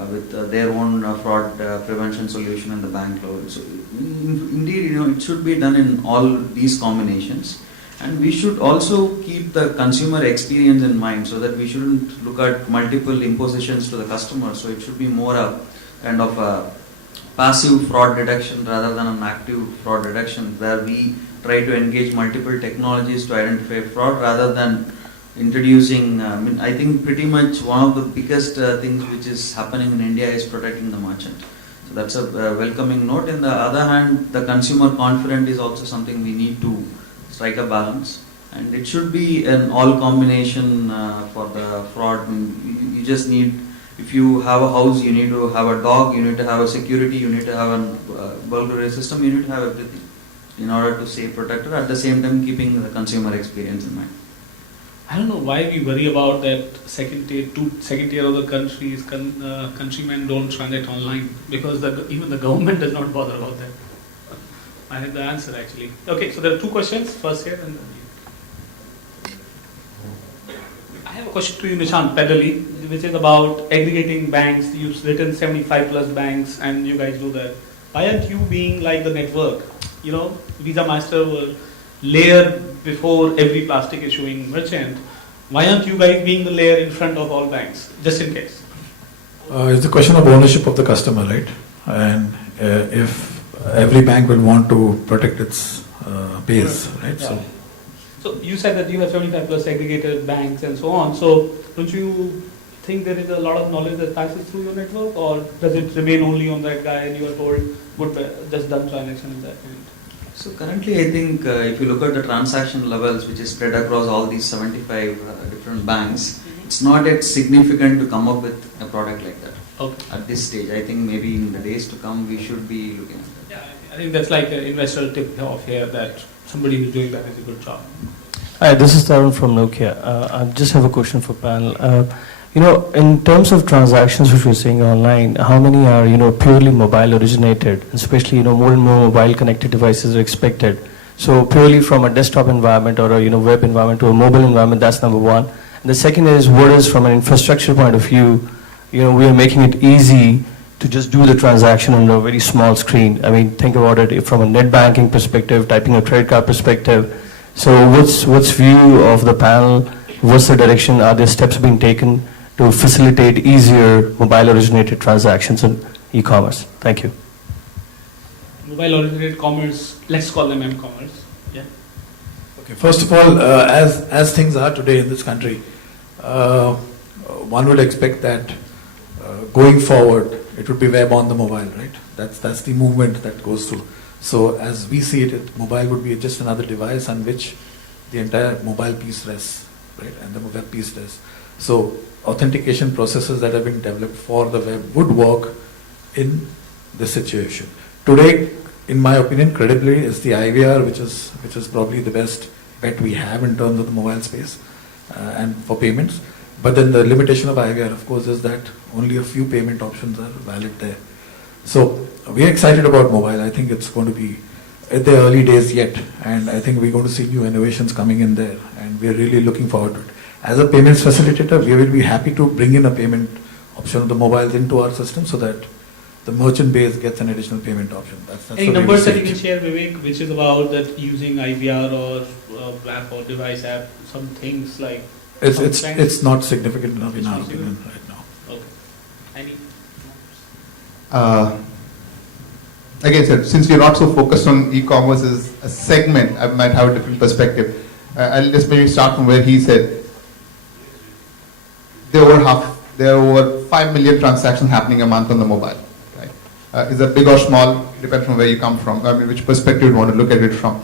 with their own fraud prevention solution in the bank level. So indeed, it should be done in all these combinations. And we should also keep the consumer experience in mind, so that we shouldn't look at multiple impositions to the customer. So it should be more a kind of a passive fraud detection rather than an active fraud detection, where we try to engage multiple technologies to identify fraud rather than introducing, I think pretty much one of the biggest things which is happening in India is protecting the merchant. So that's a welcoming note. On the other hand, the consumer confidence is also something we need to strike a balance, and it should be an all combination for the fraud. You just need, if you have a house, you need to have a dog, you need to have a security, you need to have a burglary system, you need to have everything in order to stay protected, at the same time keeping the consumer experience in mind. I don't know why we worry about that second tier of the countries, countrymen don't transact online, because even the government does not bother about that. I have the answer actually. Okay, so there are two questions, first here and then you. I have a question to you, Nishant, pedally, which is about aggregating banks. You've written 75 plus banks and you guys do that. Why aren't you being like the network? Visa Master will layer before every plastic issuing merchant. Why aren't you guys being the layer in front of all banks, just in case? It's a question of ownership of the customer, right? And if every bank will want to protect its base, right? Yeah. So you said that you have 75 plus aggregated banks and so on. So don't you think there is a lot of knowledge that passes through your network, or does it remain only on that guy and you are told, just done transaction in that end? So currently I think if you look at the transaction levels which is spread across all these 75 different banks, it's not yet significant to come up with a product like that. Okay. At this stage. I think maybe in the days to come we should be looking at that. Yeah, I think that's like an investor tip off here, that somebody who's doing that is a good job. Hi, this is Tarun from Nokia. I just have a question for panel. In terms of transactions which we're seeing online, how many are purely mobile originated? Especially more and more mobile connected devices are expected. So purely from a desktop environment or a web environment to a mobile environment, that's number one. And the second is, what is from an infrastructure point of view? We are making it easy to just do the transaction on a very small screen. I mean, think about it from a net banking perspective, typing a credit card perspective. So what's view of the panel? What's the direction? Are there steps being taken to facilitate easier mobile originated transactions in e-commerce? Thank you. mobile-oriented commerce, let's call them m-commerce. Yeah. Okay, first of all, as things are today in this country, one would expect that going forward, it would be web on the mobile, right? That's the movement that goes through. So as we see it, mobile would be just another device on which the entire mobile piece rests, right? And the web piece rests. So authentication processes that have been developed for the web would work in this situation. Today, in my opinion, credibly is the IVR, which is probably the best bet we have in terms of the mobile space and for payments. But then the limitation of IVR, of course, is that only a few payment options are valid there. So we're excited about mobile. I think it's going to be at the early days yet, and I think we're going to see new innovations coming in there, and we're really looking forward to it. As a payments facilitator, we will be happy to bring in a payment option of the mobiles into our system so that the merchant base gets an additional payment option. That's Any numbers that you can share, Vivek, which is about that using IVR or app or device app, some things like... It's not significant enough in our opinion right now. Okay. Any Again, sir, since we're not so focused on e-commerce as a segment, I might have a different perspective. I'll just maybe start from where he said there are over 5 million transactions happening a month on the mobile. Right? Is that big or small? Depends on where you come from. I mean, which perspective you want to look at it from.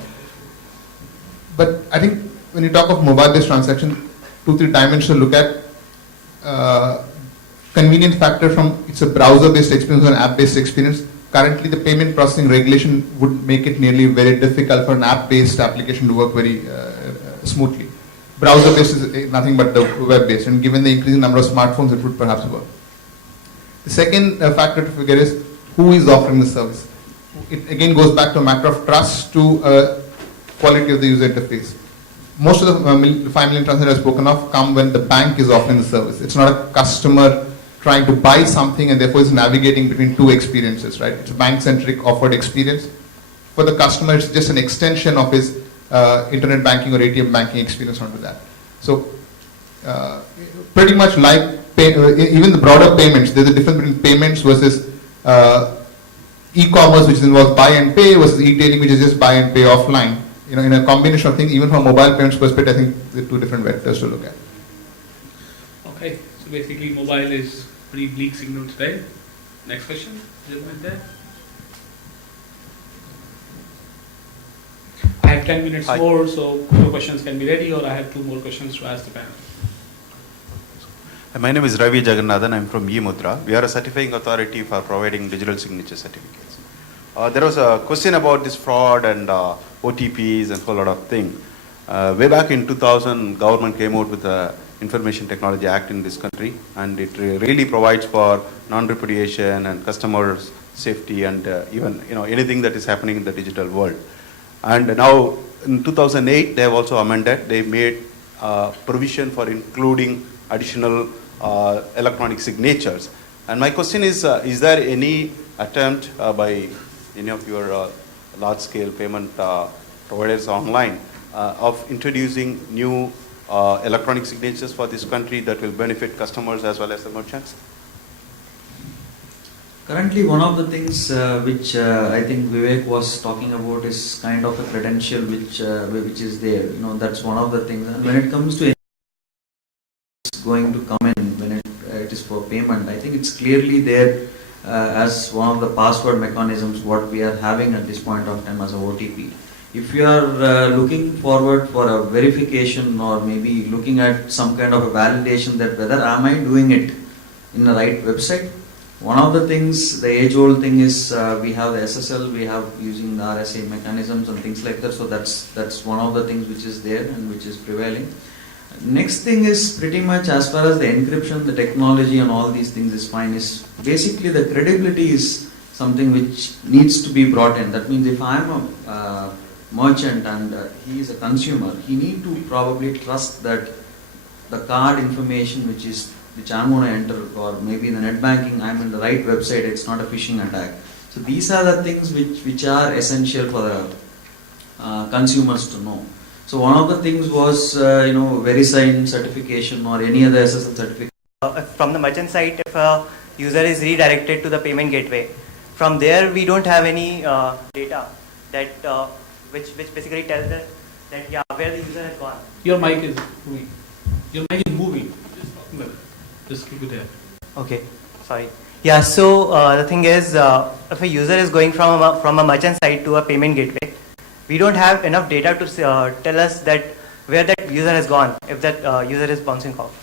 But I think when you talk of mobile-based transaction, 2-3 dimensions to look at. Convenience factor from it's a browser-based experience or an app-based experience. Currently, the payment processing regulation would make it nearly very difficult for an app-based application to work very smoothly. Browser-based is nothing but the web-based, and given the increasing number of smartphones, it would perhaps work. The second factor to figure is who is offering the service. It again goes back to a matter of trust to quality of the user interface. Most of the 5 million transactions I've spoken of come when the bank is offering the service. It's not a customer trying to buy something and therefore is navigating between two experiences, right? It's a bank-centric offered experience. For the customer, it's just an extension of his internet banking or ATM banking experience onto that. So pretty much like even the broader payments, there's a difference between payments versus e-commerce, which involves buy and pay, versus e-tailing, which is just buy and pay offline. You know, in a combination of things, even from a mobile payments perspective, I think there are two different vectors to look at. Okay, so basically mobile is pretty bleak signal today. Next question, gentleman there. I have 10 minutes more, so your questions can be ready, or I have 2 more questions to ask the panel. My name is Ravi Jagannathan. I'm from eMudra. We are a certifying authority for providing digital signature certificates. There was a question about this fraud and OTPs and a whole lot of things. Way back in 2000, government came out with the Information Technology Act in this country, and it really provides for non-repudiation and customer safety and even anything that is happening in the digital world. And now in 2008, they have also amended. They made provision for including additional electronic signatures. And my question is there any attempt by any of your large-scale payment providers online of introducing new electronic signatures for this country that will benefit customers as well as the merchants? Currently, one of the things which I think Vivek was talking about is kind of a credential which is there. That's one of the things. And when it comes to it's going to come in when it is for payment, I think it's clearly there as one of the password mechanisms what we are having at this point of time as a OTP. If you are looking forward for a verification or maybe looking at some kind of a validation that whether am I doing it in the right website, one of the things, the age-old thing is we have the SSL, we have using the RSA mechanisms and things like that. So that's one of the things which is there and which is prevailing. Next thing is pretty much as far as the encryption, the technology and all these things is fine. Is basically the credibility is something which needs to be brought in. That means if I am a merchant and he is a consumer, he need to probably trust that the card information which I'm going to enter, or maybe in the net banking I'm in the right website, it's not a phishing attack. So these are the things which are essential for the consumers to know. So one of the things was Vccircle certification or any other SSL certificate. From the merchant side, if a user is redirected to the payment gateway, From there, we don't have any data that which basically tells us that where the user has gone. Your mic is moving. Your mic is moving. Just keep it there. Okay, sorry. Yeah, so the thing is, if a user is going from a merchant site to a payment gateway, we don't have enough data to tell us that where that user has gone, if that user is bouncing off.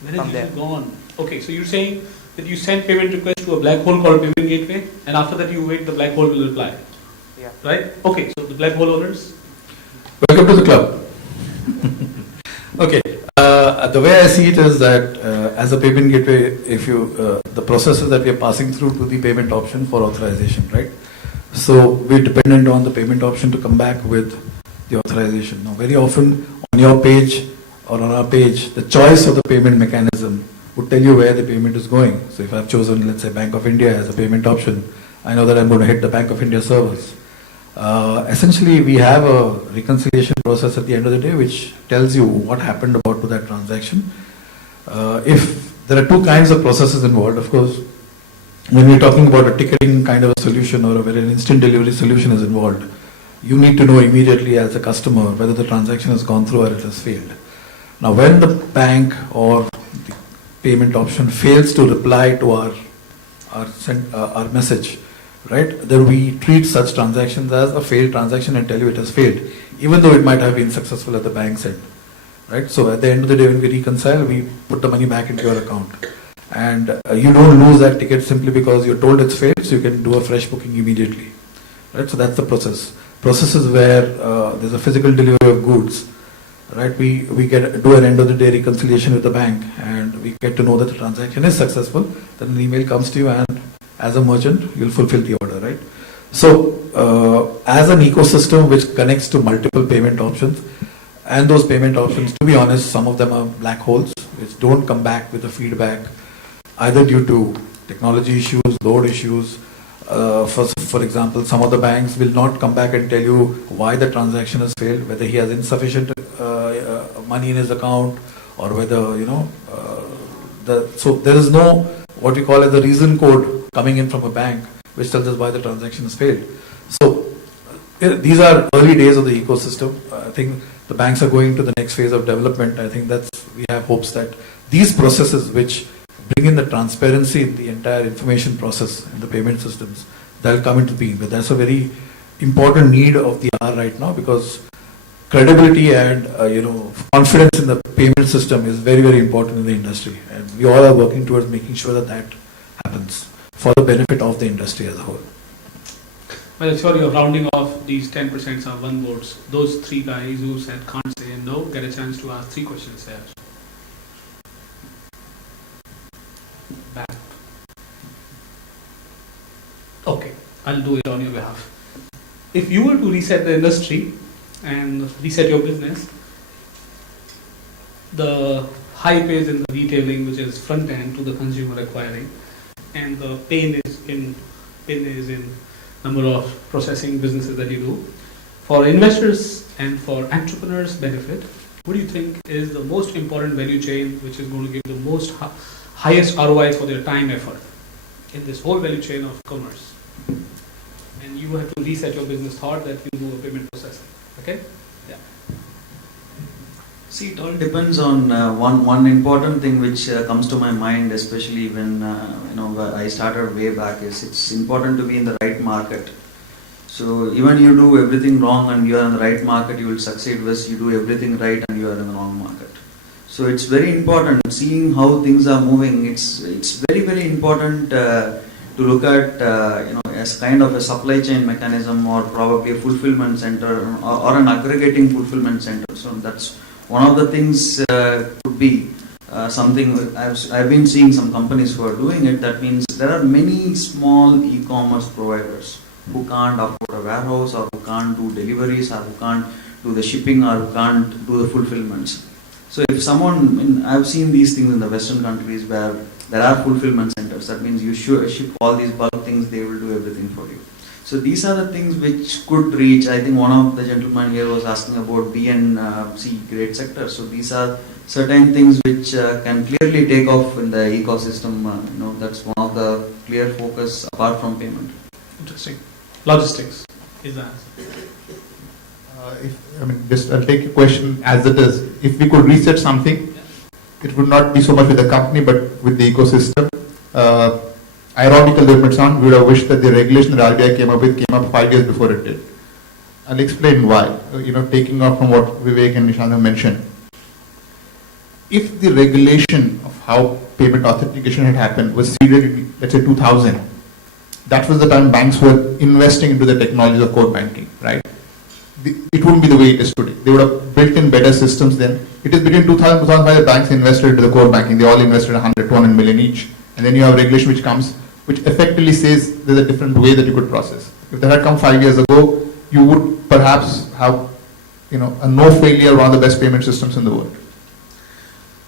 Where is user gone? Okay, so you're saying that you send payment request to a black hole called payment gateway, and after that you wait, the black hole will reply. Yeah. Right? Okay, so the black hole owners? Welcome to the club. Okay, the way I see it is that as a payment gateway, if you the processes that we are passing through to the payment option for authorization, right? So we're dependent on the payment option to come back with the authorization. Now, very often on your page or on our page, the choice of the payment mechanism would tell you where the payment is going. So if I've chosen, let's say, Bank of India as a payment option, I know that I'm going to hit the Bank of India servers. Essentially, we have a reconciliation process at the end of the day which tells you what happened about to that transaction. If there are two kinds of processes involved, of course, when we're talking about a ticketing kind of a solution or an instant delivery solution is involved, you need to know immediately as a customer whether the transaction has gone through or it has failed. Now, when the bank or the payment option fails to reply to our message, right, then we treat such transactions as a failed transaction and tell you it has failed, even though it might have been successful at the bank's end, right? So at the end of the day, when we reconcile, we put the money back into your account, and you don't lose that ticket simply because you're told it's failed, so you can do a fresh booking immediately, right? So that's the process. Processes where there's a physical delivery of goods, right? We do an end of the day reconciliation with the bank, and we get to know that the transaction is successful. Then an email comes to you, and as a merchant, you'll fulfill the order, right? So, as an ecosystem which connects to multiple payment options, and those payment options, to be honest, some of them are black holes, which don't come back with the feedback, either due to technology issues, load issues. For example, some of the banks will not come back and tell you why the transaction has failed, whether he has insufficient money in his account, or whether, so there is no, what we call as the reason code coming in from a bank, which tells us why the transaction has failed. So these are early days of the ecosystem. I think the banks are going to the next phase of development. I think we have hopes that these processes which bring in the transparency in the entire information process in the payment systems, that will come into being. But that's a very important need of the hour right now, because credibility and confidence in the payment system is very, very important in the industry, and we all are working towards making sure that that happens for the benefit of the industry as a whole. Well, sure, you're rounding off these 10% are one votes. Those three guys who said can't say and no get a chance to ask 3 questions there. Back. Okay, I'll do it on your behalf. If you were to reset the industry and reset your business, the hype is in the retailing, which is front end to the consumer acquiring, and the pain is in number of processing businesses that you do. For investors and for entrepreneurs' benefit, what do you think is the most important value chain which is going to give the most highest ROI for their time effort in this whole value chain of commerce? And you have to reset your business thought that you do a payment processing. Okay? Yeah. See, it all depends on one important thing which comes to my mind, especially when I started way back, is it's important to be in the right market. So even you do everything wrong and you are in the right market, you will succeed. Versus you do everything right and you are in the wrong market. So it's very important seeing how things are moving. It's very, very important to look at as kind of a supply chain mechanism, or probably a fulfillment center, or an aggregating fulfillment center. So that's one of the things. Could be something I've been seeing some companies who are doing it. That means there are many small e-commerce providers who can't afford a warehouse, or who can't do deliveries, or who can't do the shipping, or who can't do the fulfillments. So if someone, I've seen these things in the Western countries where there are fulfillment centers. That means you ship all these bulk things, they will do everything for you. So So these are the things which could reach. I think one of the gentlemen here was asking about B and C grade sector. So these are certain things which can clearly take off in the ecosystem. That's one of the clear focus apart from payment. Interesting. Logistics is the answer. I'll take your question as it is. If we could reset something, it would not be so much with the company, but with the ecosystem. Ironical though it might sound, we would have wished that the regulation that RBI came up 5 years before it did. I'll explain why. Taking off from what Vivek and Nishant have mentioned. If the regulation of how payment authentication had happened was seeded in, let's say, 2000, that was the time banks were investing into the technologies of core banking, right? It wouldn't be the way it is today. They would have built in better systems then. It is between 2000 and 2005 the banks invested into the core banking. They all invested 100, 200 million each. And then you have regulation which comes, which effectively says there's a different way that you could process. If that had come 5 years ago, you would perhaps have, a no failure, one of the best payment systems in the world.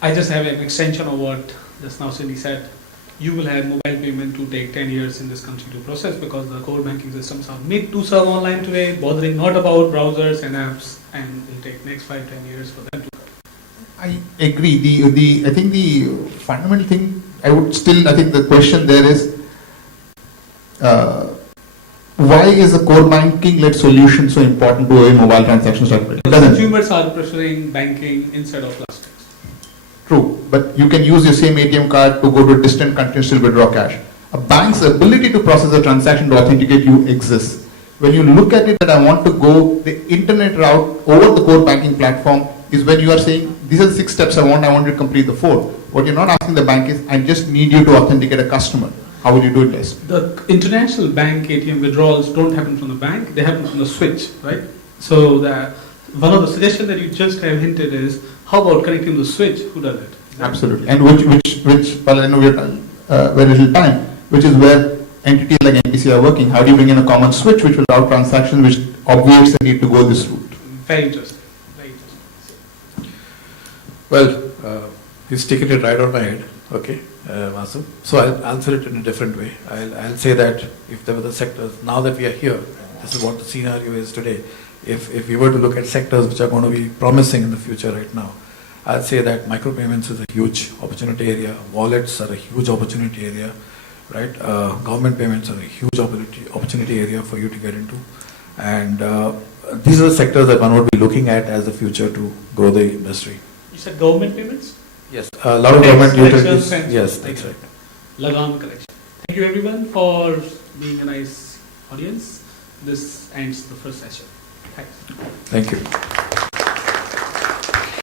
I just have an extension of what just now Cindy said. You will have mobile payment to take 10 years in this country to process because the core banking systems are made to serve online today, bothering not about browsers and apps, and it will take next 5-10 years for them to come. I agree. I think the fundamental thing, I think the question there is, why is a core banking led solution so important to a mobile transaction structure? Consumers are preferring banking instead of plastics. True, but you can use your same ATM card to go to a distant country and still withdraw cash. A bank's ability to process a transaction to authenticate you exists. When you look at it that I want to go the internet route over the core banking platform is when you are saying, these are the 6 steps I want you to complete the 4. What you're not asking the bank is, I just need you to authenticate a customer. How will you do it best? The international bank ATM withdrawals don't happen from the bank, they happen from the switch, right? So one of the suggestions that you just have hinted is, how about connecting the switch? Who does it? Absolutely. And well, I know we're very little time, which is where entities like NPC are working. How do you bring in a common switch which will route transactions which obviates the need to go this route? Very interesting. Very interesting. Well, he's taken it right on my head. Okay, Vasu. So I'll answer it in a different way. I'll say that if there were the sectors, now that we are here, this is what the scenario is today. If we were to look at sectors which are going to be promising in the future right now, I'd say that micropayments is a huge opportunity area, wallets are a huge opportunity area, right? Government payments are a huge opportunity area for you to get into. And these are the sectors that one would be looking at as the future to grow the industry. You said government payments? Yes, a lot of government utilities. Yes, that's right. Lagan collection. Thank you everyone for being a nice audience. This ends the first session. Thanks. Thank you.